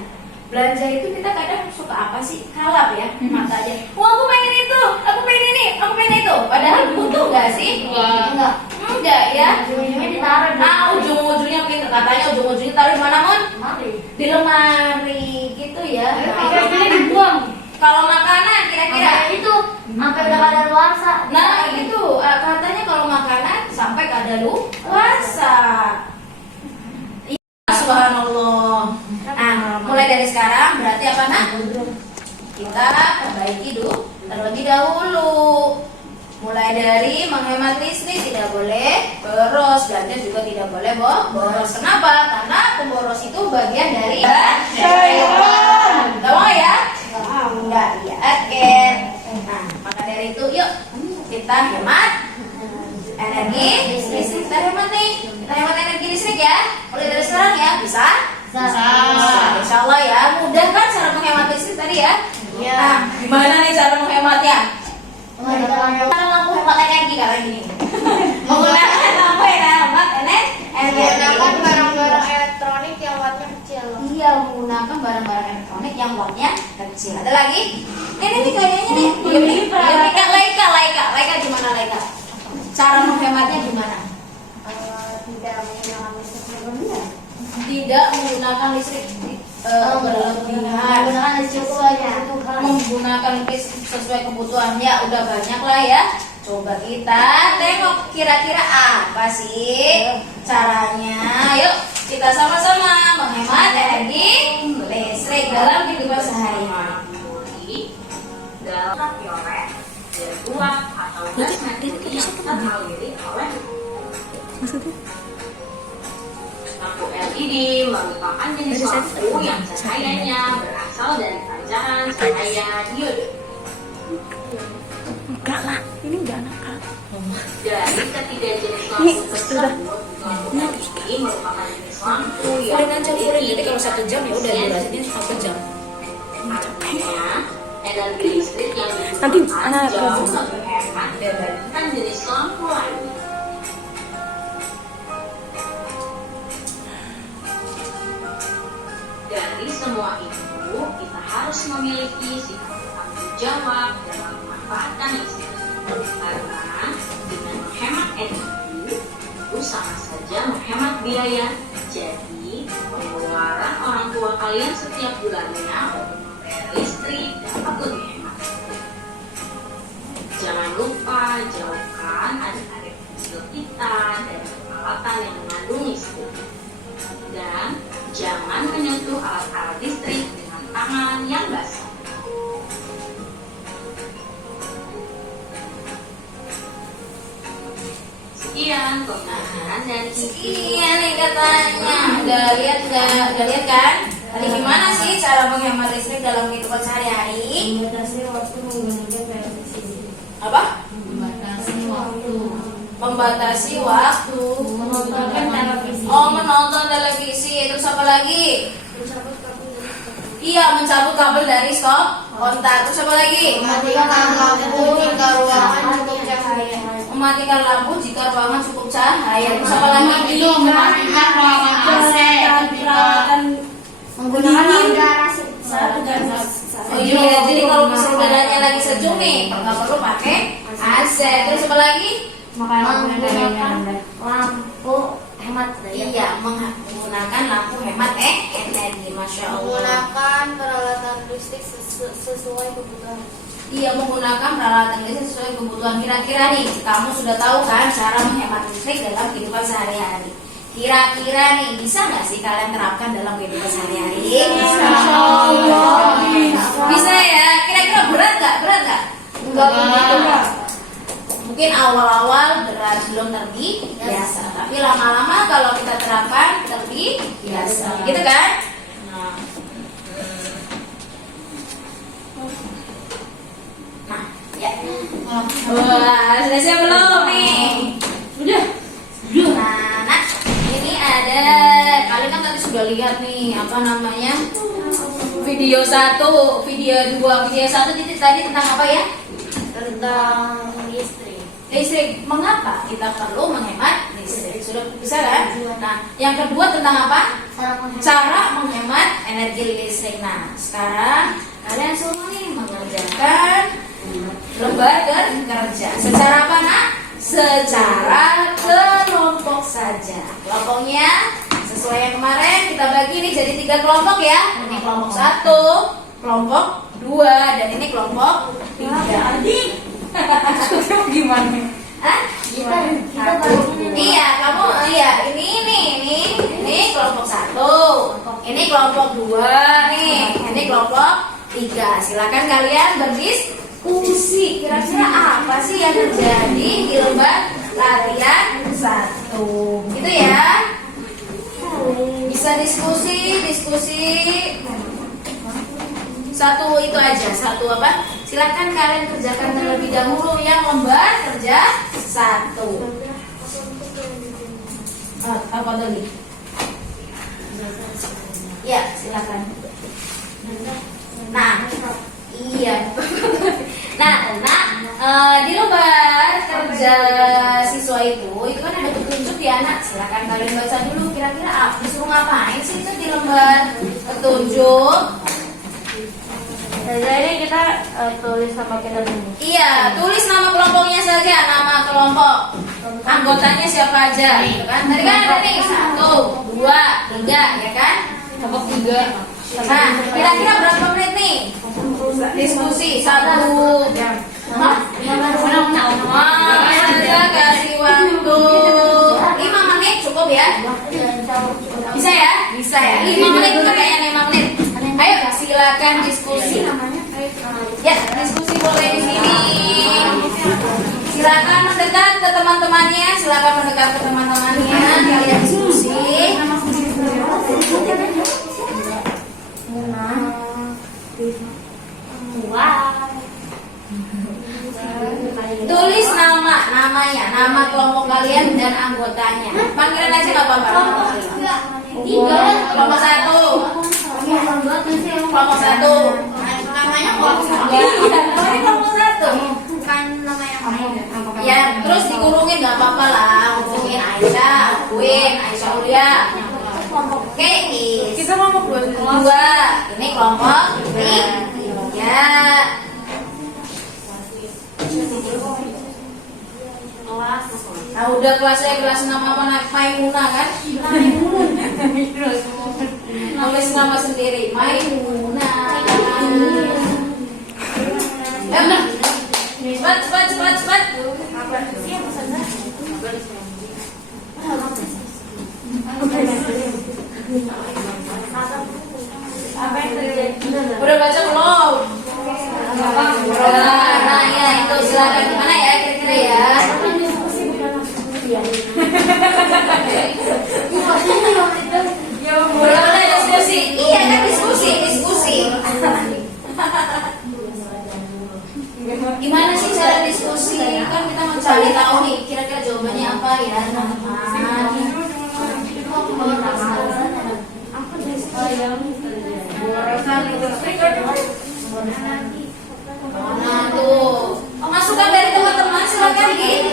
Belanja itu kita kadang suka apa sih? Kalap ya, mata aja. Wah, aku pengen itu, aku pengen ini, aku pengen itu. Padahal butuh nggak sih? Enggak ya. Ujung-ujungnya ditaruh di Ujung-ujungnya pinter katanya. Ujung-ujungnya taruh di mana, Mon? Di lemari, gitu ya. Kira-kira dibuang. Kalau makanan kira-kira Itu sampai udah kada luasa. Nah itu katanya kalau makanan sampai kadaluarsa. Subhanallah. Nah, mulai dari sekarang berarti apa nak? Kita perbaiki dulu terlebih dahulu. Mulai dari menghemat listrik tidak boleh boros, belanja juga tidak boleh boros. Kenapa? Karena pemboros itu bagian dari syaitan. Gak mau ya? Enggak, iya. Oke. Nah, maka dari itu yuk kita hemat energi listrik. Kita hemat nih. Kita hemat energi listrik ya. Mulai dari sekarang ya. Bisa? Bisa. Insya Allah ya. Mudah kan cara menghemat listrik tadi ya? Iya. Nah, gimana nih cara menghematnya? Menggunakan lampu hemat energi kayak gini. Menggunakan lampu hemat energi. Menggunakan barang-barang elektronik yang wattnya kecil. Iya, menggunakan barang-barang elektronik yang wattnya kecil. Ada lagi? Ini nih kayaknya nih. Laika gimana Laika? Cara menghematnya gimana? Tidak menggunakan listrik berlebihan. Tidak menggunakan listrik berlebihan. Menggunakan listrik sesuai kebutuhan. Menggunakan listrik sesuai kebutuhan. Ya, udah banyak lah ya. Coba kita tengok kira-kira apa sih caranya. Yuk, kita sama-sama menghemat energi listrik dalam kehidupan sehari-hari. Dalam piolet, uap atau gas metrik yang teraliri oleh lampu LED merupakan jenis lampu yang cahayanya berasal dari pancaran cahaya diode. Enggak lah, ini enggak nakal. Dari ketiga jenis lampu tersebut, lampu LED merupakan jenis lampu yang dengan campurin. Jadi kalau 1 jam ya udah durasinya 1 jam. Artinya energi listrik yang Nanti digunakan anak jauh lebih hemat dibandingkan jenis lampu lain. Dari semua itu, kita harus memiliki sikap bertanggung jawab dalam memanfaatkan listrik. Karena dengan menghemat energi, itu sama saja menghemat biaya. Jadi, pengeluaran orang tua kalian setiap bulannya untuk membayar listrik dapat lebih hemat. Jangan lupa jauhkan adik-adik kecil kita dari peralatan yang mengandung listrik. Dan jangan menyentuh alat-alat listrik dengan tangan yang basah. Sekian pemahaman dan sekian nih katanya. Udah lihat nggak? Udah lihat kan? Tadi gimana sih cara menghemat listrik dalam kehidupan sehari-hari? Membatasi waktu menggunakan televisi. Apa? Membatasi waktu. Membatasi waktu. Menonton televisi. Oh, menonton televisi. Terus apa lagi? Mencabut kabel dari stop. Iya, mencabut kabel dari stop kontak. Terus apa lagi? Mematikan lampu jika ruangan cukup cahaya. Mematikan lampu jika ruangan cukup cahaya. Terus apa lagi? Itu mematikan ruangan AC ketika Menggunakan udara Oh iya, jadi kalau misalnya udaranya lagi sejuk nih, nggak perlu pakai AC. Terus apa lagi? menggunakan lampu hemat daya. Iya, menggunakan lampu hemat energi. Masya Allah. Menggunakan peralatan listrik sesuai kebutuhan. Iya, menggunakan peralatan listrik sesuai kebutuhan. Kira-kira nih, kamu sudah tahu kan cara menghemat listrik dalam kehidupan sehari-hari? Kira-kira nih, bisa nggak sih kalian terapkan dalam kehidupan sehari-hari? Bisa ya. Kira-kira berat nggak? Berat nggak? Enggak. Mungkin awal-awal berat, belum terbiasa. Tapi lama-lama kalau kita terapkan terbiasa. Gitu kan? Nah, ya. Wah, sudah siap belum nih? Sudah. Nah, ini ada, kalian kan tadi sudah lihat nih, apa namanya? Video 1, video 2, video 1 tadi tentang apa ya? Tentang listrik. Listrik. Mengapa kita perlu menghemat listrik? Sudah bisa kan? Nah, yang kedua tentang apa? Cara menghemat energi listrik. Nah, sekarang kalian semua nih mengerjakan lembar kerja. Secara apa, Nak? Secara kelompok saja. Kelompoknya sesuai yang kemarin kita bagi nih jadi 3 kelompok ya. Ini kelompok 1, kelompok 2, dan ini kelompok 3. Gimana? Hah? Kita bagi. Iya, kamu ini kelompok 1, ini kelompok 2 nih, ini kelompok 3. Silakan kalian berdiskusi. Kira-kira apa sih yang terjadi di lembar latihan 1? Gitu ya. Bisa diskusi. Satu itu aja, satu apa? Silakan kalian kerjakan terlebih dahulu yang lembar kerja 1. Apa tadi? Ya, silakan. Nah, iya. Di lembar kerja siswa itu kan ada petunjuk ya, Nak. Silakan kalian baca dulu. Kira-kira disuruh ngapain sih itu di lembar petunjuk? Jadi kita tulis nama kita dulu. Iya, tulis nama kelompoknya saja, nama kelompok. Anggotanya siapa aja, gitu kan? Tadi kan ada nih 1, 2, 3, ya kan? Kelompok 3. Nah, kira-kira berapa menit nih? Diskusi 1. Saja kasih waktu 5 menit cukup ya? Bisa ya? Bisa ya? 5 menit itu kayaknya 5 menit. Ayo silakan diskusi. Ya, diskusi boleh di sini. Silakan mendekat ke teman-temannya. Kalian diskusi. Tulis namanya, nama kelompok kalian dan anggotanya. Panggilan aja nggak apa-apa. Kelompok 1. Kelompok 1. Namanya kelompok 1. Ini kelompok 1. Bukan namanya kamu. Ya, terus dikurungin nggak apa-apa lah. Hubungin Aisyah, Aisyah Ulia. Oke, Kita kelompok 2. Ini kelompok 3. Nah, udah kelasnya kelas nama apa? Maimunah kan? Nulis nama sendiri, Maimunah. Cepat. Udah baca belum? Udah. Nah ya itu silakan gimana ya kira-kira ya. Boleh diskusi. Iya kan diskusi. Gimana sih cara diskusi? Kan kita mencari tahu nih kira-kira jawabannya apa ya, Nah tuh, masukan dari teman-teman silakan dirapin.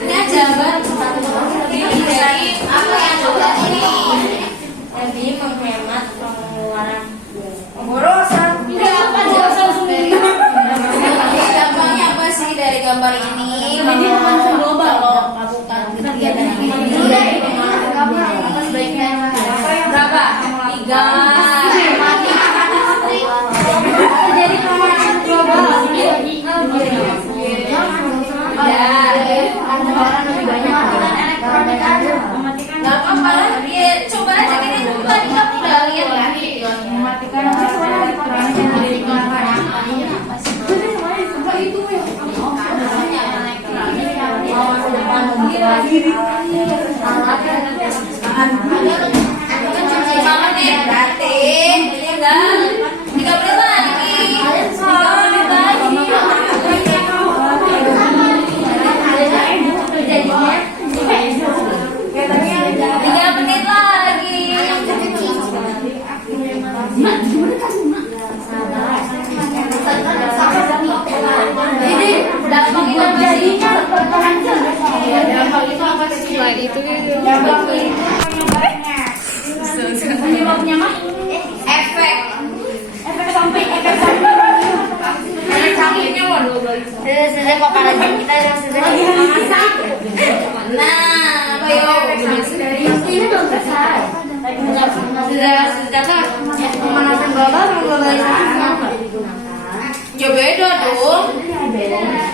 Ini aja Mbak. Dari apa yang coba ini? Jadi menghemat pengeluaran. Borosan. Gampangnya apa sih dari gambar ini? Kalau melakukan kegiatan ini berapa? 3. Jadi pemanasan global. Gak apa-apa lah, ya coba aja gini. Tadi kamu udah lihat kan? Lima menit berarti tinggal 3 menit lagi. 3 menit lagi. 3 menit lagi. Ini dampak itu apa sih? Dampak itu apa sih? Penyebabnya mah Efek. efek samping. Sampingnya waduh. Sudah kok para kita sudah Nah, apa yuk? ini belum selesai. Sudah kan? Pemanasan global sama globalisasi apa? Ya beda dong.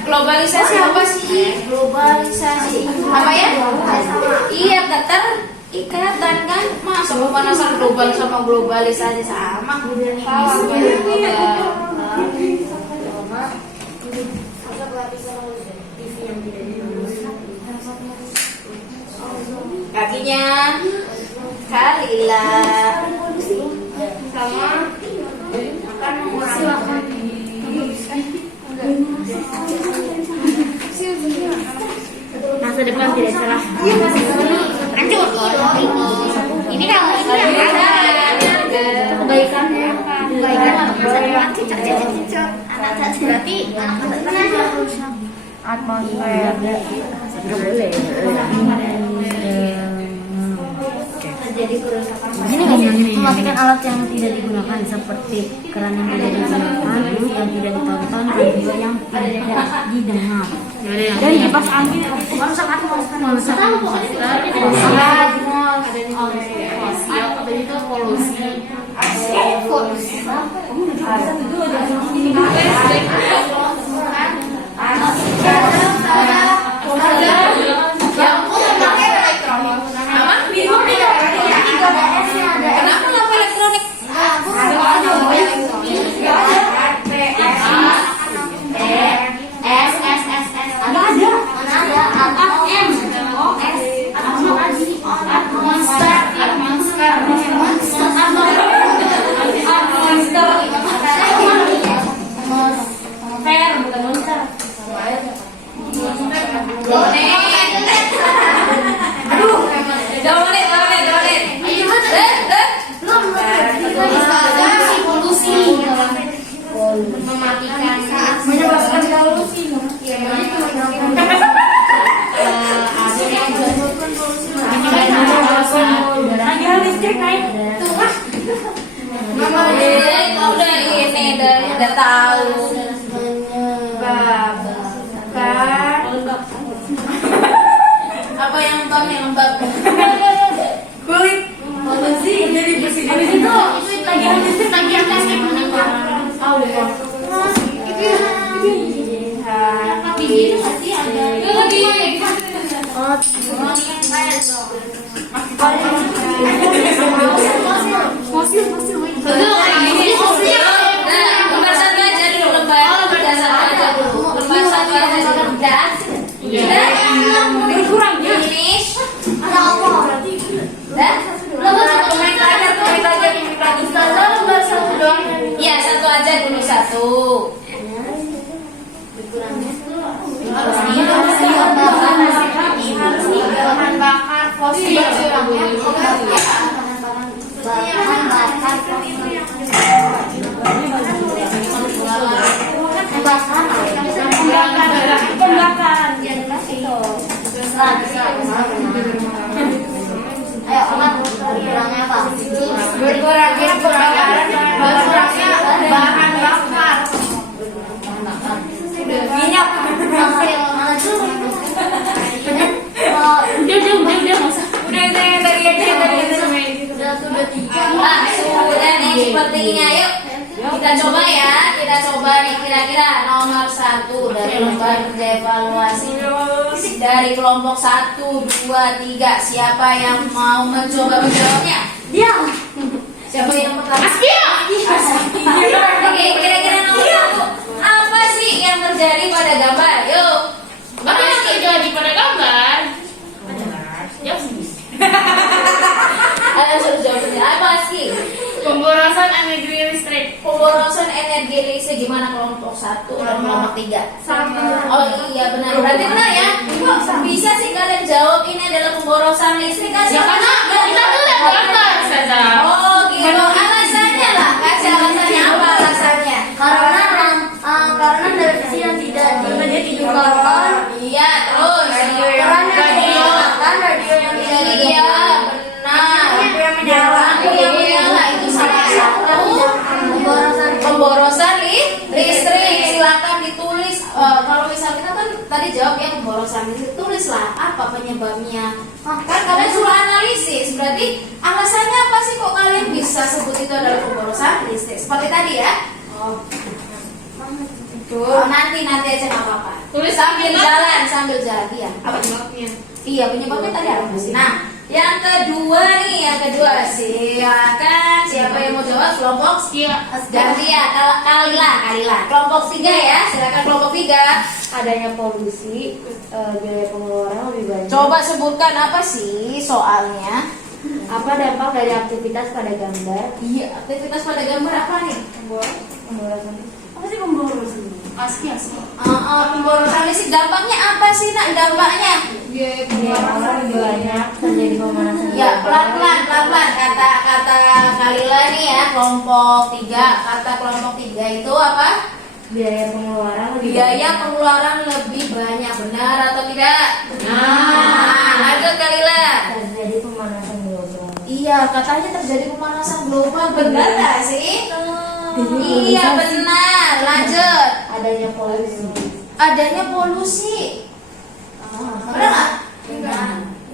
Globalisasi apa sih? Globalisasi Apa ya? Iya, ikatan kan? Masa pemanasan global sama globalisasi sama? Kakinya kalilah sama akan mengurangi masa depan tidak cerah. Lanjut. Ini kalau ini Kebaikan ya. masa depan cicak. Anak berarti anak masa depan aja. Atmosfer. Terjadi kerusakan. Mematikan alat yang tidak digunakan seperti keran yang tidak digunakan, buku yang tidak ditonton, radio yang tidak didengar. Dan kipas angin merusak atmosfer. Kenapa nggak elektronik? Mematikan listrik naik. Udah ini udah tahu. Apa yang lembab nih lembab? Kulit. Jadi bersih. Habis itu tagihan listrik Di sini pasti ada. Nah, lembar satu aja dulu, lembar satu aja dulu. Lembar satu aja dulu. Udah? Udah? Kurang finish? Udah? Iya, satu aja dulu, satu. Bahan bakar fosil. Bahan bakar pembakaran itu. Ayo, Omat, berkurangnya apa? Berkurangnya pembakaran, berkurangnya bahan bakar. Minyak fosil. Sudah nih sepertinya. Yuk kita coba ya. Kita coba nih kira-kira nomor 1 dari lembar kerja evaluasi dari kelompok 1, 2, 3. Siapa yang mau mencoba menjawabnya? Dia. Siapa yang pertama? Oke, kira-kira nomor 1 apa sih yang terjadi pada gambar? Yuk. Apa yang terjadi pada gambar? Ayo suruh jawabnya. Apa sih? Pemborosan energi listrik. Pemborosan energi listrik gimana kelompok 1 dan kelompok 3? Oh iya benar. Berarti benar ya? Kok bisa sih kalian jawab ini adalah pemborosan listrik? Ya karena kita tuh lihat gambar saja. Oh gitu. Alasannya lah. Kasih alasannya apa alasannya? Karena televisi yang tidak dihidupkan. Iya terus. Radio yang tidak Iya benar. Lampu yang menyala itu salah satu pemborosan listrik. Silakan ditulis. Kalau misal kita kan tadi jawab ya pemborosan listrik, tulislah apa penyebabnya. Kan kalian suruh analisis, berarti alasannya apa sih kok kalian bisa sebut itu adalah pemborosan listrik? Seperti tadi ya. Nanti aja nggak apa-apa. Tulis sambil jalan Iya. Apa penyebabnya? Iya penyebabnya tadi apa sih? Nah, yang kedua silakan siapa yang mau jawab kelompok ganti ya Kalila kelompok 3 ya, silakan kelompok 3. Adanya polusi, biaya pengeluaran lebih banyak. Coba sebutkan apa sih soalnya? Apa dampak dari aktivitas pada gambar? Iya, aktivitas pada gambar apa nih? Pemborosan. Apa sih pemborosan? Asli. Pemborosan listrik dampaknya apa sih nak? Dampaknya? Biaya pengeluaran lebih banyak, terjadi pemanasan. Ya pelan-pelan kata Kalila nih ya kelompok 3. Kata kelompok 3 itu apa? Biaya pengeluaran lebih Biaya pengeluaran lebih banyak, benar atau tidak? Nah, lanjut Kalila. terjadi pemanasan global. Iya, katanya terjadi pemanasan global, benar nggak sih? Iya benar. Lanjut. Adanya polusi. Adanya polusi. Benar nggak?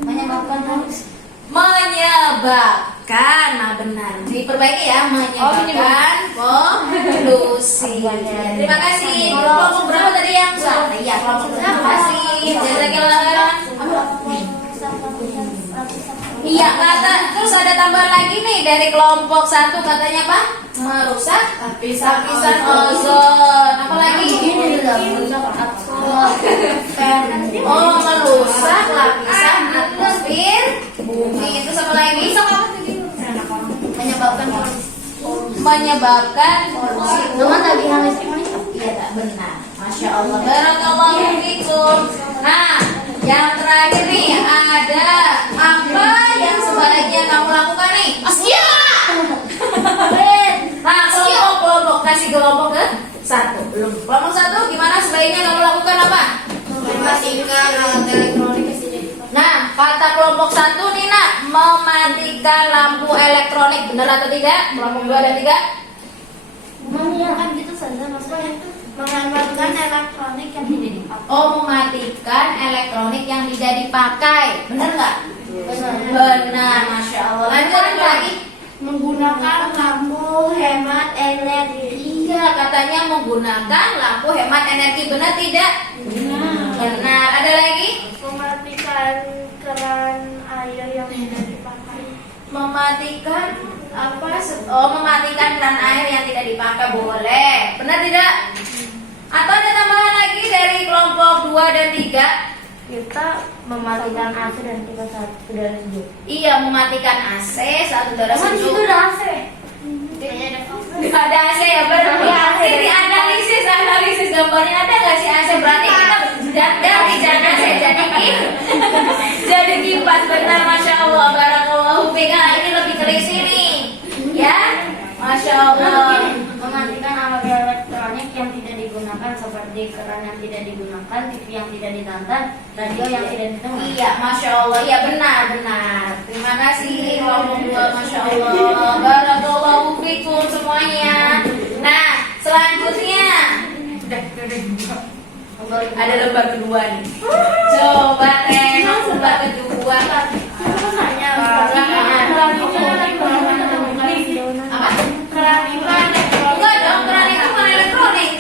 menyebabkan polusi. Menyebabkan, nah benar. Diperbaiki ya, menyebabkan polusi. Terima kasih. Kelompok berapa tadi yang salah? Iya, kelompok berapa? Terima kasih. Jazakallah. Iya, terus ada tambahan lagi nih dari kelompok 1 katanya apa? Merusak lapisan ozon. Apa lagi? Oh, merusak lapisan atmosfer bumi. Itu apa lagi? Menyebabkan polusi. Tagihan listrik meningkat. Iya, tak benar. Masya Allah. Barakallahu fikum. Nah, yang terakhir nih ada apa yang sebaliknya kamu lakukan nih? Askia. Nah, kelompok kasih kelompok ke 1. Belum. Kelompok 1 gimana sebaiknya kamu lakukan apa? Mematikan alat elektronik yang tidak dipakai. Nah, kata kelompok 1 nih nak, mematikan lampu elektronik, benar atau tidak? Kelompok 2 dan 3? Kan gitu saja maksudnya mematikan elektronik yang tidak dipakai. Oh, mematikan elektronik yang tidak dipakai, benar nggak? Benar, masya Allah. Lanjut apa lagi? Menggunakan lampu hemat energi. Iya, katanya menggunakan lampu hemat energi, benar tidak? Benar. Ada lagi? Mematikan keran mematikan mematikan keran air yang tidak dipakai boleh. Benar tidak? Atau ada tambahan lagi dari kelompok 2 dan 3? Kita mematikan AC dan kita saudara sejuk. Iya, mematikan AC, saat udara sejuk. Itu udah AC. Ada AC ya, berarti ini analisis gambarnya ada nggak sih AC? Berarti kita ganti jangan AC jadi kipas. Benar, masya Allah, barakallahu fika. Ini lebih terisi nih, ya, masya Allah. Mematikan alat elektronik yang tidak digunakan seperti keran yang tidak digunakan, TV yang tidak ditonton, radio yang tidak didengar. Iya, masya Allah, iya benar. Terima kasih kelompok 2, masya Allah, barakallahu fikum semuanya. Nah, selanjutnya ada lembar kedua nih. Coba tengok lembar kedua. Enggak dong, keran itu bukan elektronik.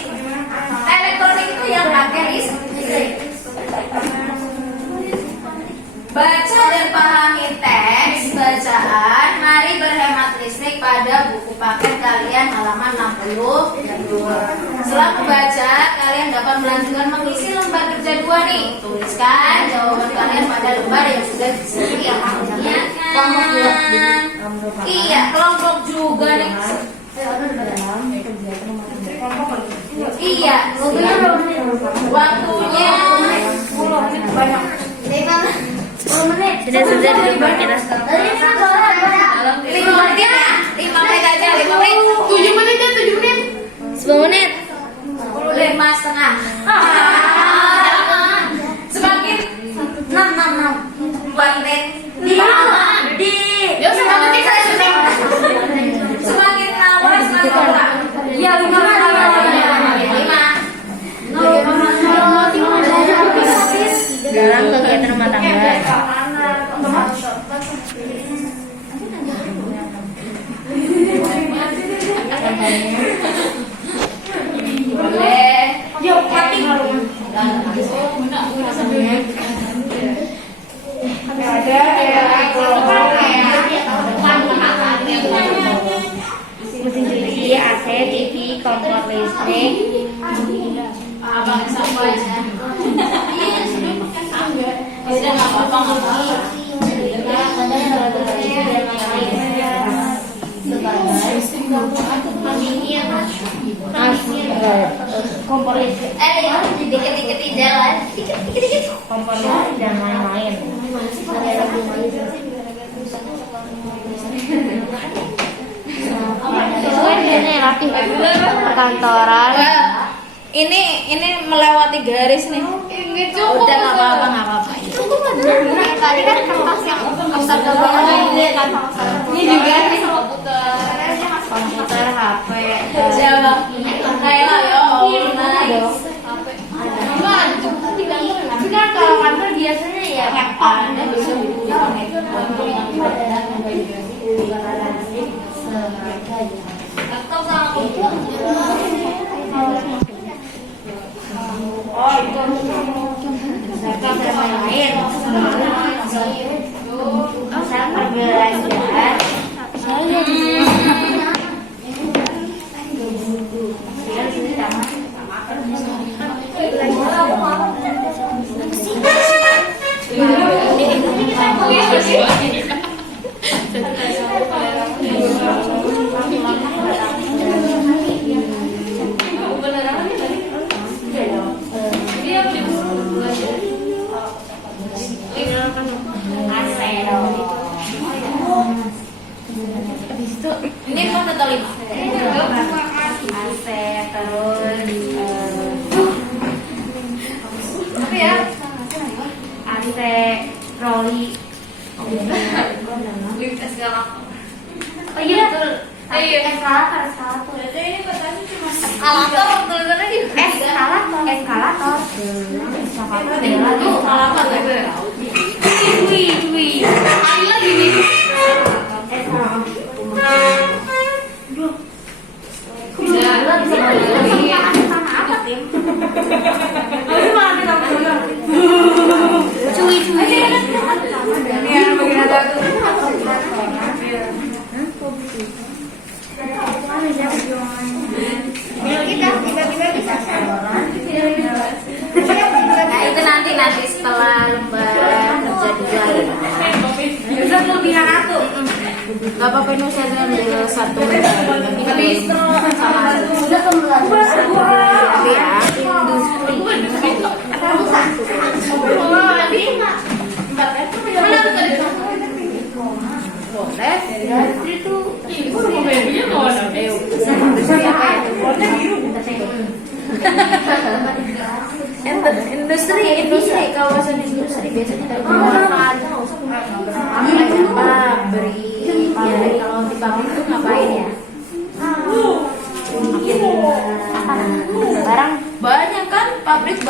Elektronik itu yang pakai listrik. Baca dan pahami teks bacaan. Mari berhemat listrik pada buku paket kalian halaman 62. Setelah membaca, kalian dapat melanjutkan mengisi lembar kerja 2 nih. Tuliskan jawaban kalian pada lembar yang sudah disediakan. Iya, kelompok juga nih. Iya, waktunya 10 menit banyak. 10 menit. Sudah dipakai. 5 menit ya? 5 menit aja, 5 menit. 7 menit ya, 7 menit. 10 menit. 5 setengah. Semakin 4 menit. Ya, sudah nanti saya syuting. Semakin lama semakin kurang. Ya, 5 dalam kegiatan rumah tangga. Boleh. Yuk, mati. Mesin cuci, AC, TV, kompor listrik. Abang sama aja. Sudah nggak apa-apa. Kompor listrik, Dikit-dikit di jalan. Dikit-dikit. kompor listrik dan lain-lain. Ini rapi. Perkantoran. Ini melewati garis nih. Udah nggak apa-apa. Tadi kan kertas yang Ini juga nih. Komputer, HP. Siapa? Naila ya. Nice. Tapi kan kalau kantor biasanya ya ada bisa Laptop sama komputer. oh itu zakat dan lain-lain. Saya perbelanjaan. Ini 4 atau 5? AC terus Apa ya? AC troli. Lift eskalator. Oh iya betul. Iya. Eskalator. Eskalator tulisannya di Eskalator. Eskalator adalah eskalator gitu ya. wih. Ada lagi nih. Cuy. Ini yang bagian ada tuh. Gak apa-apa ini saya ambil satu. Tapi sama udah tapi ya industri kawasan industri biasanya dari pabrik ya, kalau di pabrik itu ngapain ya? Barang banyak kan pabrik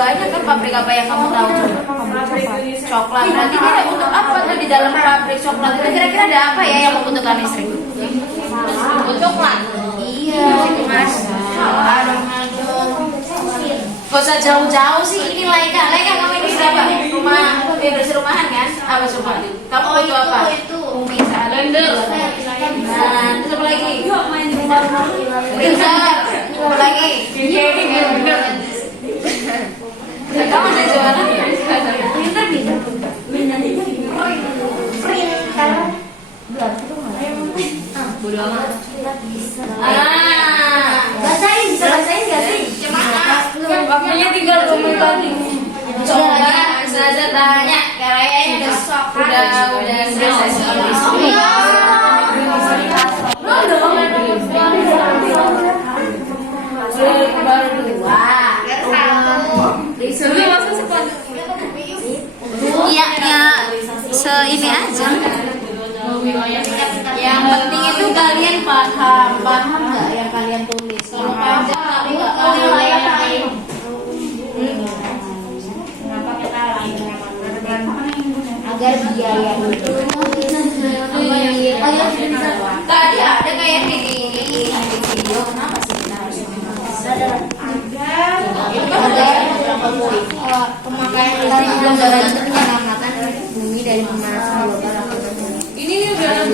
apa yang kamu tahu? Pabrik coklat. Berarti dia untuk apa tuh di dalam pabrik coklat itu kira-kira ada apa ya yang membutuhkan listrik? Untuk coklat. Iya, ada gak usah jauh-jauh sih, ini Laika kamu ini siapa? Rumah, bersih rumahan kan? Apa coba? Kamu butuh apa? Bisa blender. Nah, terus apa lagi? Printer. Apa lagi? Kamu ada jualan ya? Printer bisa. Bodo amat. Bacain gak sih? Waktunya tinggal 2 menit lagi. Coba Ustazah tanya, kayaknya udah selesai. Baru 2. Iya, ini aja. Yang penting itu kalian paham nggak yang kalian tulis. Kalau panjang tapi nggak kalian agar biaya itu tadi ada kayak di video kenapa sih kita harus pemakaian listrik untuk menyelamatkan bumi dari pemanasan global. Ini udah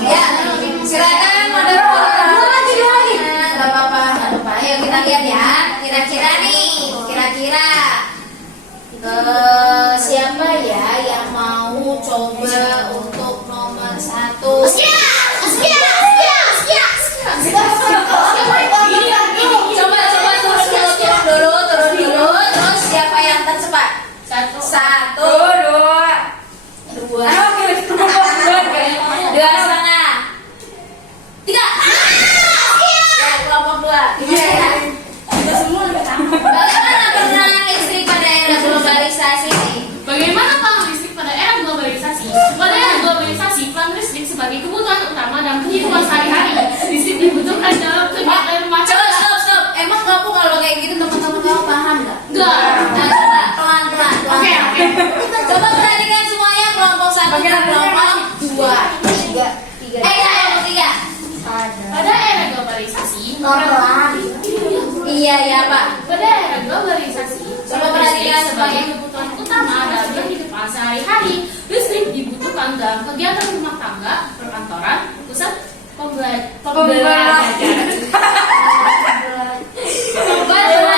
ya, silakan moderator. Lagi. Enggak apa-apa. Ayo kita lihat ya. Kira-kira siapa ya yang mau coba untuk nomor 1? Turun dulu. Terus siapa yang tercepat? 1, 2, 2,5, 3. Ya, kelompok 2. Ya. Bagaimana pernah listrik pada era globalisasi nih? Bagaimana kalau listrik pada era globalisasi? Pada era globalisasi, peran listrik sebagai kebutuhan utama dalam kehidupan sehari-hari. Listrik dibutuhkan dalam kegiatan rumah tangga. Stop. Emang kamu kalau kayak gitu teman-teman kamu paham nggak? Enggak. Nah, coba pelan-pelan. Oke. Coba perhatikan semuanya kelompok 1 dan kelompok 2, 3. Kelompok 3. Pada era globalisasi, Iya Pak. pada era globalisasi, Coba perhatikan sebagai kebutuhan utama dalam kehidupan sehari-hari. Listrik dibutuhkan dalam kegiatan rumah tangga, perkantoran, pusat pembelajaran. Kegiatan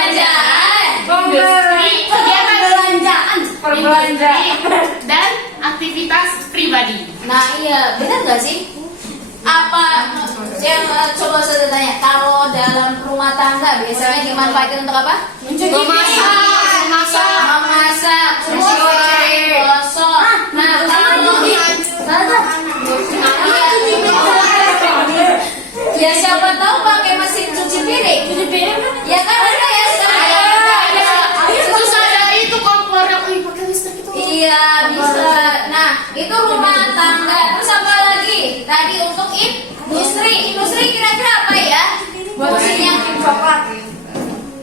belanjaan, dan aktivitas pribadi. Nah iya, benar nggak sih? Apa yang coba saya tanya? Kalau dalam rumah tangga biasanya dimanfaatkan untuk apa? Memasak, mencuci, gosok. Nah kalau ya siapa tahu pakai mesin cuci piring. Ya kan ada ya sekarang. Terus ada itu kompor yang pakai listrik itu. Iya bisa. Nah itu rumah tangga. Terus apa lagi? Tadi untuk industri kira-kira apa ya? Mesin yang coklat.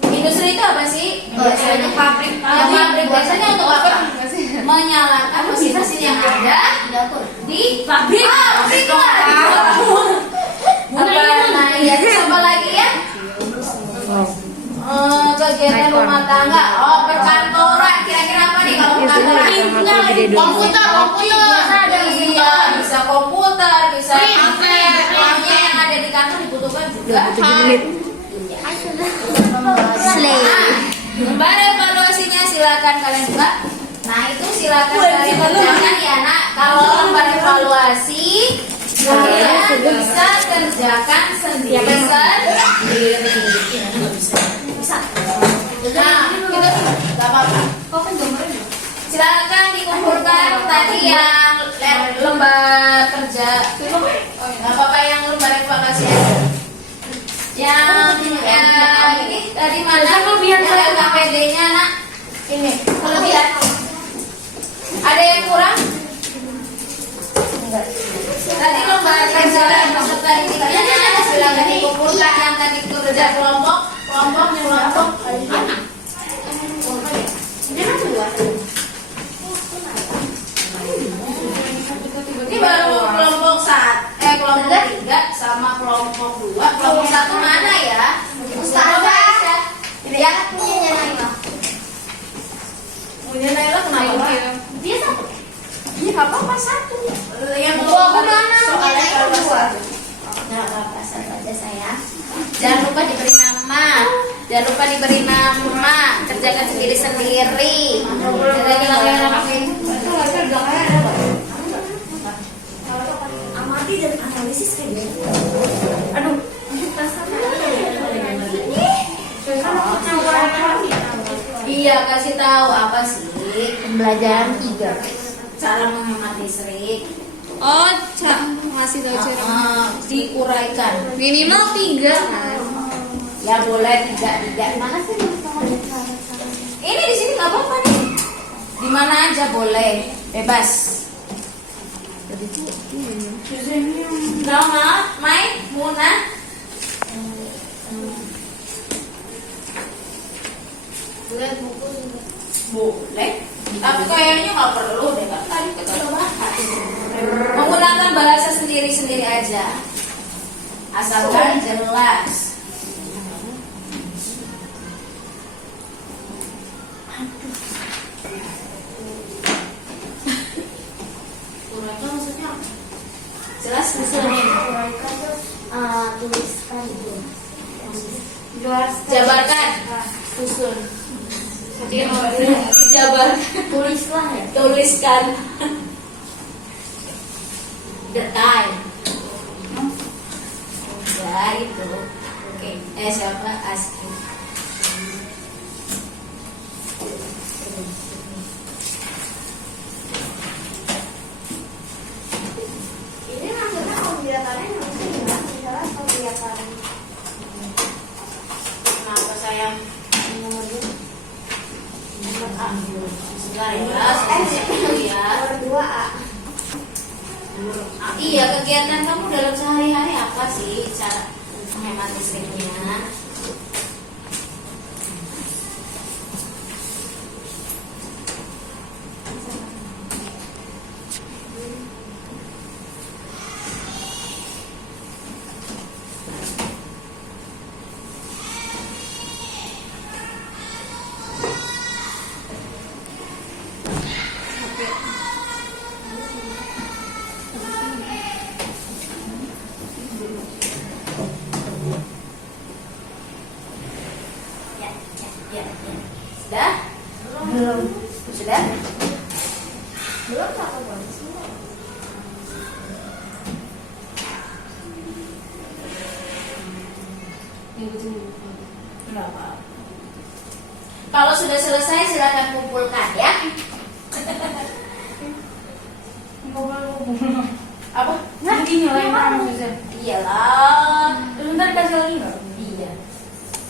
Industri itu apa sih? Biasanya pabrik. Pabrik biasanya untuk apa? Menyalakan mesin-mesin yang ada di pabrik. Pabrik lah. Nah iya terus apa lagi ya? Kegiatan rumah tangga. Perkantoran. Kira-kira apa nih kalau perkantoran? Komputer. Iya, bisa komputer, bisa HP. Pokoknya yang ada di kantor dibutuhkan juga. Lembar evaluasinya silakan kalian buka. Nah itu silakan kalian kerjakan ya nak. Kalau lembar evaluasi kalian bisa kerjakan sendiri. Bisa. Nah, gitu nggak apa-apa. Kok kan gambarnya? Silakan dikumpulkan tadi yang lembar kerja. Nggak apa-apa yang lembar evaluasi aja. Yang ini tadi mana? Yang LKPD-nya nak? Ini kelebihan. Ada yang kurang? Enggak. Tadi lembar kerja peserta didiknya silakan dikumpulkan yang tadi kerja kelompok. Mana? Ini baru kelompok 3 sama kelompok 2. Kelompok 1 mana ya? Ustazah. Ya, punya Naila. Punya Naila kenapa? Dia satu. Iya, enggak apa-apa satu. Yang kedua mana? Soalnya kedua. Enggak apa-apa, satu aja sayang. Jangan lupa diberi nama. Jangan lupa diberi nama. Kerjakan sendiri-sendiri. Amati dan analisis kayak gitu. Aduh, Iya, kasih tahu apa sih pembelajaran 3 cara menghemat listrik. Oh, ngasih tahu cara. Diuraikan. Minimal 3 kan. Ya boleh 3. mana sih Ini di sini nggak apa-apa nih. Di mana aja boleh, bebas. Nama, Mai, Muna. Boleh. Tapi kayaknya nggak perlu deh, kan tadi kita udah bahas. Menggunakan bahasa sendiri-sendiri aja. Asalkan jelas. Uraikan maksudnya apa? Jelas susunin. tuliskan Jabarkan. susun Jabarkan. tulislah ya. Tuliskan. Detail. Ya itu. Oke. Siapa? Aski. Ini maksudnya pembiatannya maksudnya misalnya pembiatan Kenapa sayang? Sebentar ya. berdua A. Iya, kegiatan kamu dalam sehari-hari apa sih cara menghemat listriknya? Ya. Sudah? Belum. Sudah? Belum apa bagus. Enggak apa-apa. Kalau sudah selesai silakan kumpulkan ya. Apa? Nanti nyalain kamu Susan. Iyalah. Terus ntar dikasih lagi nggak? Iya.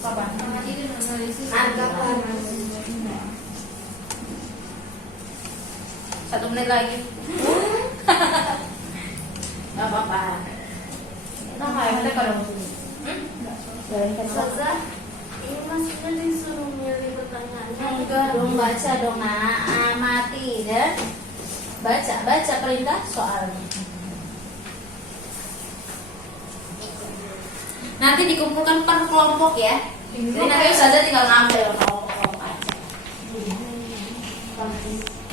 Kapan? Nanti. Nah. 1 menit lagi. Gak apa-apa. Nah, kayak kalau Ustazah, ini maksudnya disuruh milih pertanyaannya. Enggak dong, baca dong nak. Amati dan baca perintah soalnya. Nanti dikumpulkan per kelompok ya. Jadi nanti Ustazah tinggal ngambil kelompok aja.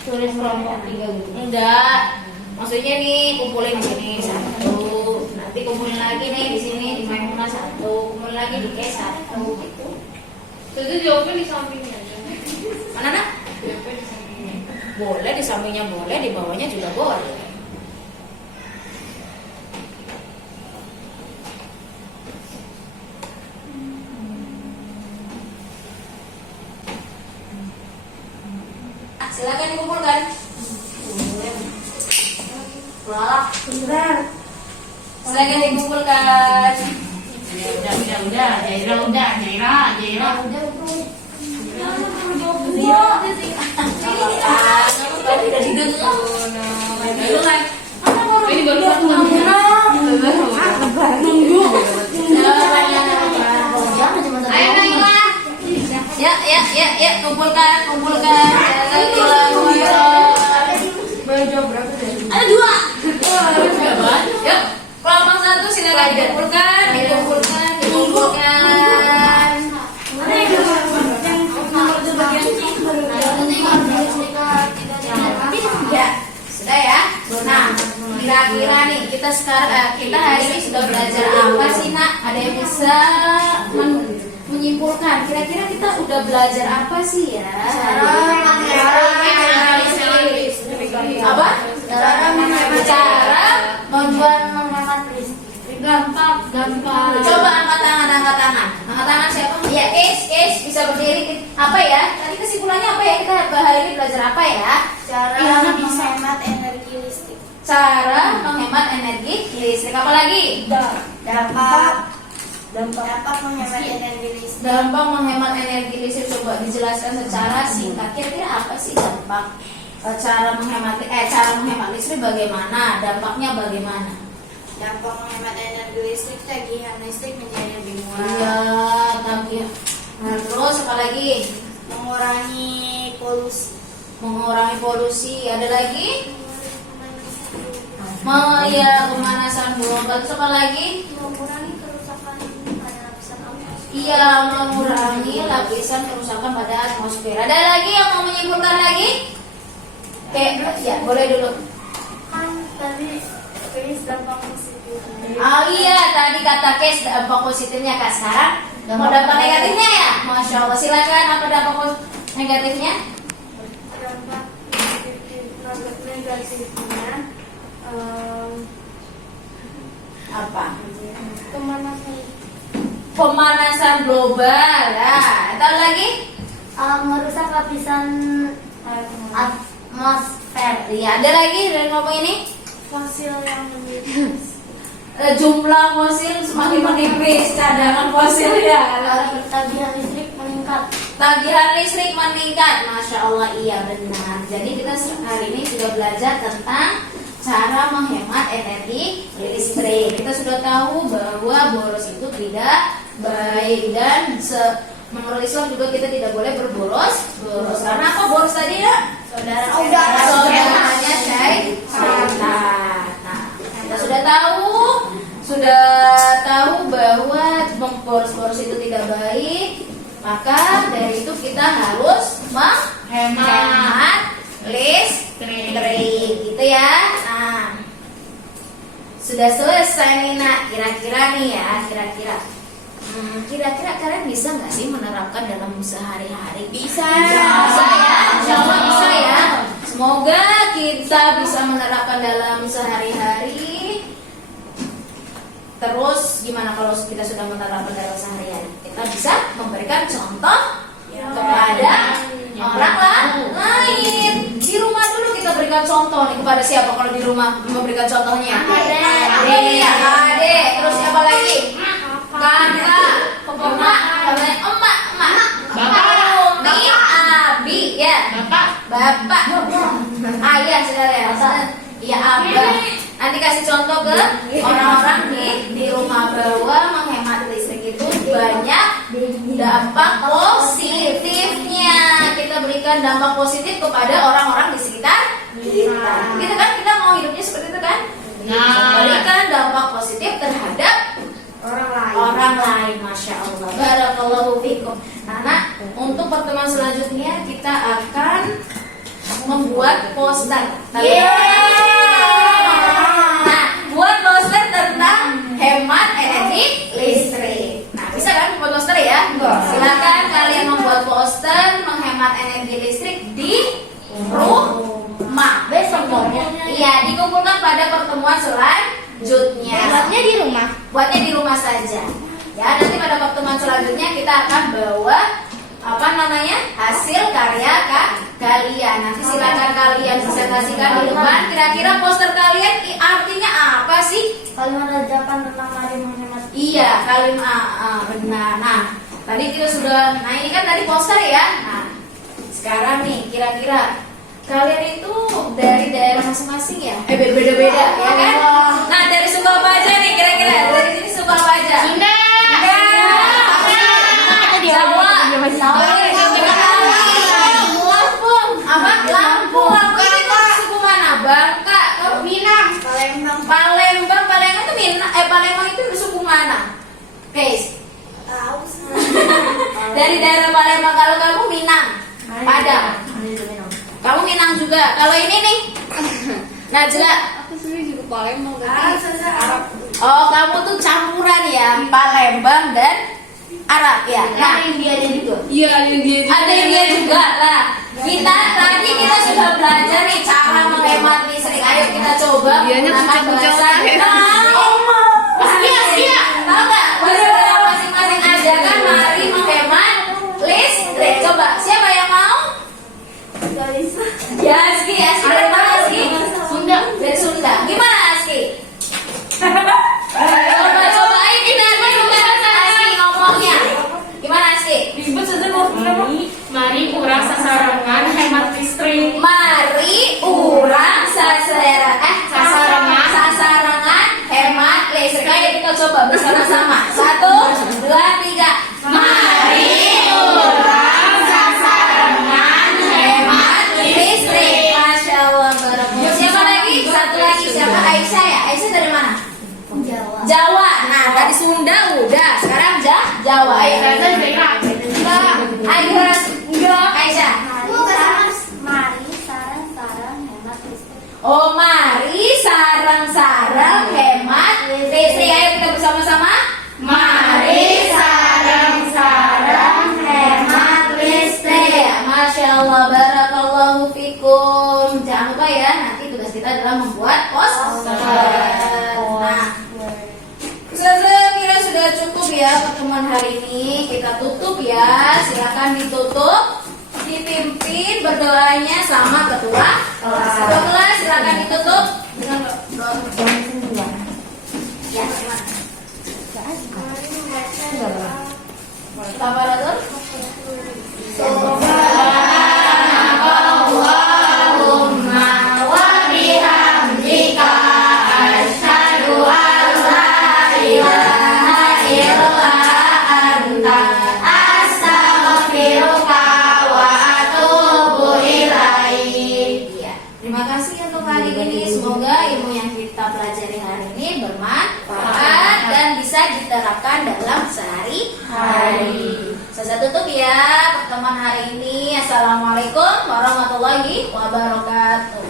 Tulis kelompok 3 gitu. Enggak. Maksudnya nih kumpulin di sini 1. Nanti kumpulin lagi nih di sini di Maimunah 1. Kumpulin lagi di Kes 1 gitu. Itu jawabnya di sampingnya aja. Mana nak? Jawabnya di sampingnya. Boleh di sampingnya boleh, di bawahnya juga boleh. dikumpulkan. Lalak. Silakan dikumpulkan. Udah, Jaira. Tidak didengar. Ini baru Ayo Naila. Ya, kumpulkan. Ada 2. Yuk, kelompok 1 silakan dikumpulkan. Ya, sudah ya. Nah, kira-kira nih kita hari ini sudah belajar apa sih, Nak? Ada yang bisa menyimpulkan? Kira-kira kita udah belajar apa sih ya? Apa? Cara menghemat listrik. Gampang. Coba angkat tangan siapa? Ya, bisa berdiri. Apa ya? Tadi kesimpulannya apa ya? Kita hari ini belajar apa ya? Cara menghemat energi listrik. Cara menghemat energi listrik. Apa lagi? Dampak menghemat energi listrik. Dampak menghemat energi listrik. Coba dijelaskan secara singkat. Kira-kira apa sih dampak? Cara menghemat listrik bagaimana? Dampaknya bagaimana? Dampak menghemat energi listrik, tagihan listrik menjadi lebih murah. Iya, tagihan. Nah, terus apa lagi? Mengurangi polusi. Ada lagi? Pemanasan global. Terus apa lagi? Mengurangi kerusakan pada lapisan atmosfer. Iya, mengurangi lapisan kerusakan pada atmosfer. Ada lagi yang mau menyimpulkan lagi? Ya, boleh dulu. Kan tadi case dampak positifnya. Oh iya, tadi kata case dampak positifnya Kak. Sekarang mau dampak negatifnya ya? Masya Allah, silakan. Apa dampak negatifnya? Dampak negatifnya Apa? pemanasan Pemanasan global. Nah, tahu lagi? Merusak lapisan atmosfer. Iya, ada lagi dari ngomong ini? fosil yang menipis. Jumlah fosil semakin menipis, cadangan fosil ya. Tagihan listrik meningkat. Tagihan listrik meningkat, Masya Allah, iya benar. Jadi kita hari ini sudah belajar tentang cara menghemat energi listrik. Kita sudah tahu bahwa boros itu tidak baik dan menurut Islam juga kita tidak boleh berboros. Karena apa boros tadi ya? Saudaranya syaitan. Nah, kita sudah tahu bahwa boros itu tidak baik. Maka dari itu kita harus menghemat listrik, gitu ya. Nah, sudah selesai nih Nak. Kira-kira kalian bisa nggak sih menerapkan dalam sehari-hari? Bisa ya, insya Allah bisa ya. Semoga kita bisa menerapkan dalam sehari-hari. Terus gimana kalau kita sudah menerapkan dalam sehari-hari? Kita bisa memberikan contoh kepada orang lain. Di rumah dulu kita berikan contoh nih kepada siapa kalau di rumah memberikan contohnya? Adik. Terus siapa lagi? Kakak, emak, Umi, Abi, ya. Bapak, ayah, saudara. Iya, abah. Nanti kasih contoh ke orang-orang di rumah bahwa menghemat listrik itu banyak dampak positifnya. Kita berikan dampak positif kepada orang-orang di sekitar kita. Gitu kan, kita mau hidupnya seperti itu kan? Berikan dampak positif terhadap orang lain. Masya Allah, barakallahu fikum. Nah, untuk pertemuan selanjutnya kita akan membuat poster. Buat poster tentang hemat energi listrik. Nah, bisa kan membuat poster ya? Silakan kalian membuat poster menghemat energi listrik di rumah. Besok iya, dikumpulkan pada pertemuan selanjutnya. Buatnya di rumah saja. Ya, nanti pada pertemuan selanjutnya kita akan bawa hasil karya kalian. Nanti silakan kalian presentasikan di depan. Kira-kira poster kalian artinya apa sih? Kalimat ajakan tentang mari menghemat. Iya, kalimat benar. Nah, tadi kita sudah, nah ini kan tadi poster ya. Nah, sekarang nih kira-kira kalian itu dari daerah masing-masing ya? Beda-beda ya kan? Nah, dari suku apa aja nih kira-kira? Dari sini suku apa aja? Sunda. Jawa. Lampung. Apa? Lampung. Lampung itu suku mana? Bangka. Minang. Palembang itu Minang. Palembang itu suku mana? Guys. Tahu sih. Dari daerah Palembang, kalau kamu Minang. Padang. Kamu Minang juga. Kalau ini nih. Najla. Aku sendiri juga Palembang Arab. Oh, kamu tuh campuran ya, Palembang dan Arab ya. Nah, India juga. Iya, ada India juga. Nah, tadi kita sudah belajar nih cara menghemat listrik. Ayo kita coba menggunakan bahasa. Asia. Tahu nggak? Bahasa daerah masing-masing aja kan. Mari menghemat listrik. Coba, siapa yang mau? Ya, Aski dari mana Aski? Sunda. Dari Sunda. Gimana Aski? Coba ini nanti Aski ngomongnya. Gimana Aski? Mari kurang sasarangan hemat listrik. Mari urang sasarangan hemat listrik. Ayo kita coba bersama-sama. 1, 2, 3. Mari urang sasarangan hemat listrik. Masya Allah, barakallah. Siapa lagi? Satu lagi siapa? Aisyah ya? Aisyah dari mana? Jawa. Nah, tadi Sunda udah. Sekarang Jawa. Ayo. Saya juga Irak. Ayo, Aisyah. Mari sarang-sarang hemat listrik. Oh, mari sarang-sarang hemat listrik. Ayo kita bersama-sama. Mari sarang-sarang hemat listrik. Masya Allah, barakallahu fikum. Jangan lupa ya, nanti tugas kita adalah membuat poster. Nah, saya kira sudah cukup ya pertemuan hari ini. Kita tutup ya. Silakan ditutup. Dipimpin berdoanya sama ketua kelas. Ketua kelas silakan ditutup dengan doa. Ya, gimana? Tafadhol. Subhanakallahumma wa bihamdika asyhadu an la ilaha illa anta astaghfiruka wa atubu ilaik. Ya, terima kasih untuk hari ini. Semoga ilmu yang kita pelajari hari ini bermanfaat dan bisa diterapkan dalam sehari-hari. Saya tutup ya pertemuan hari ini. Assalamualaikum warahmatullahi wabarakatuh.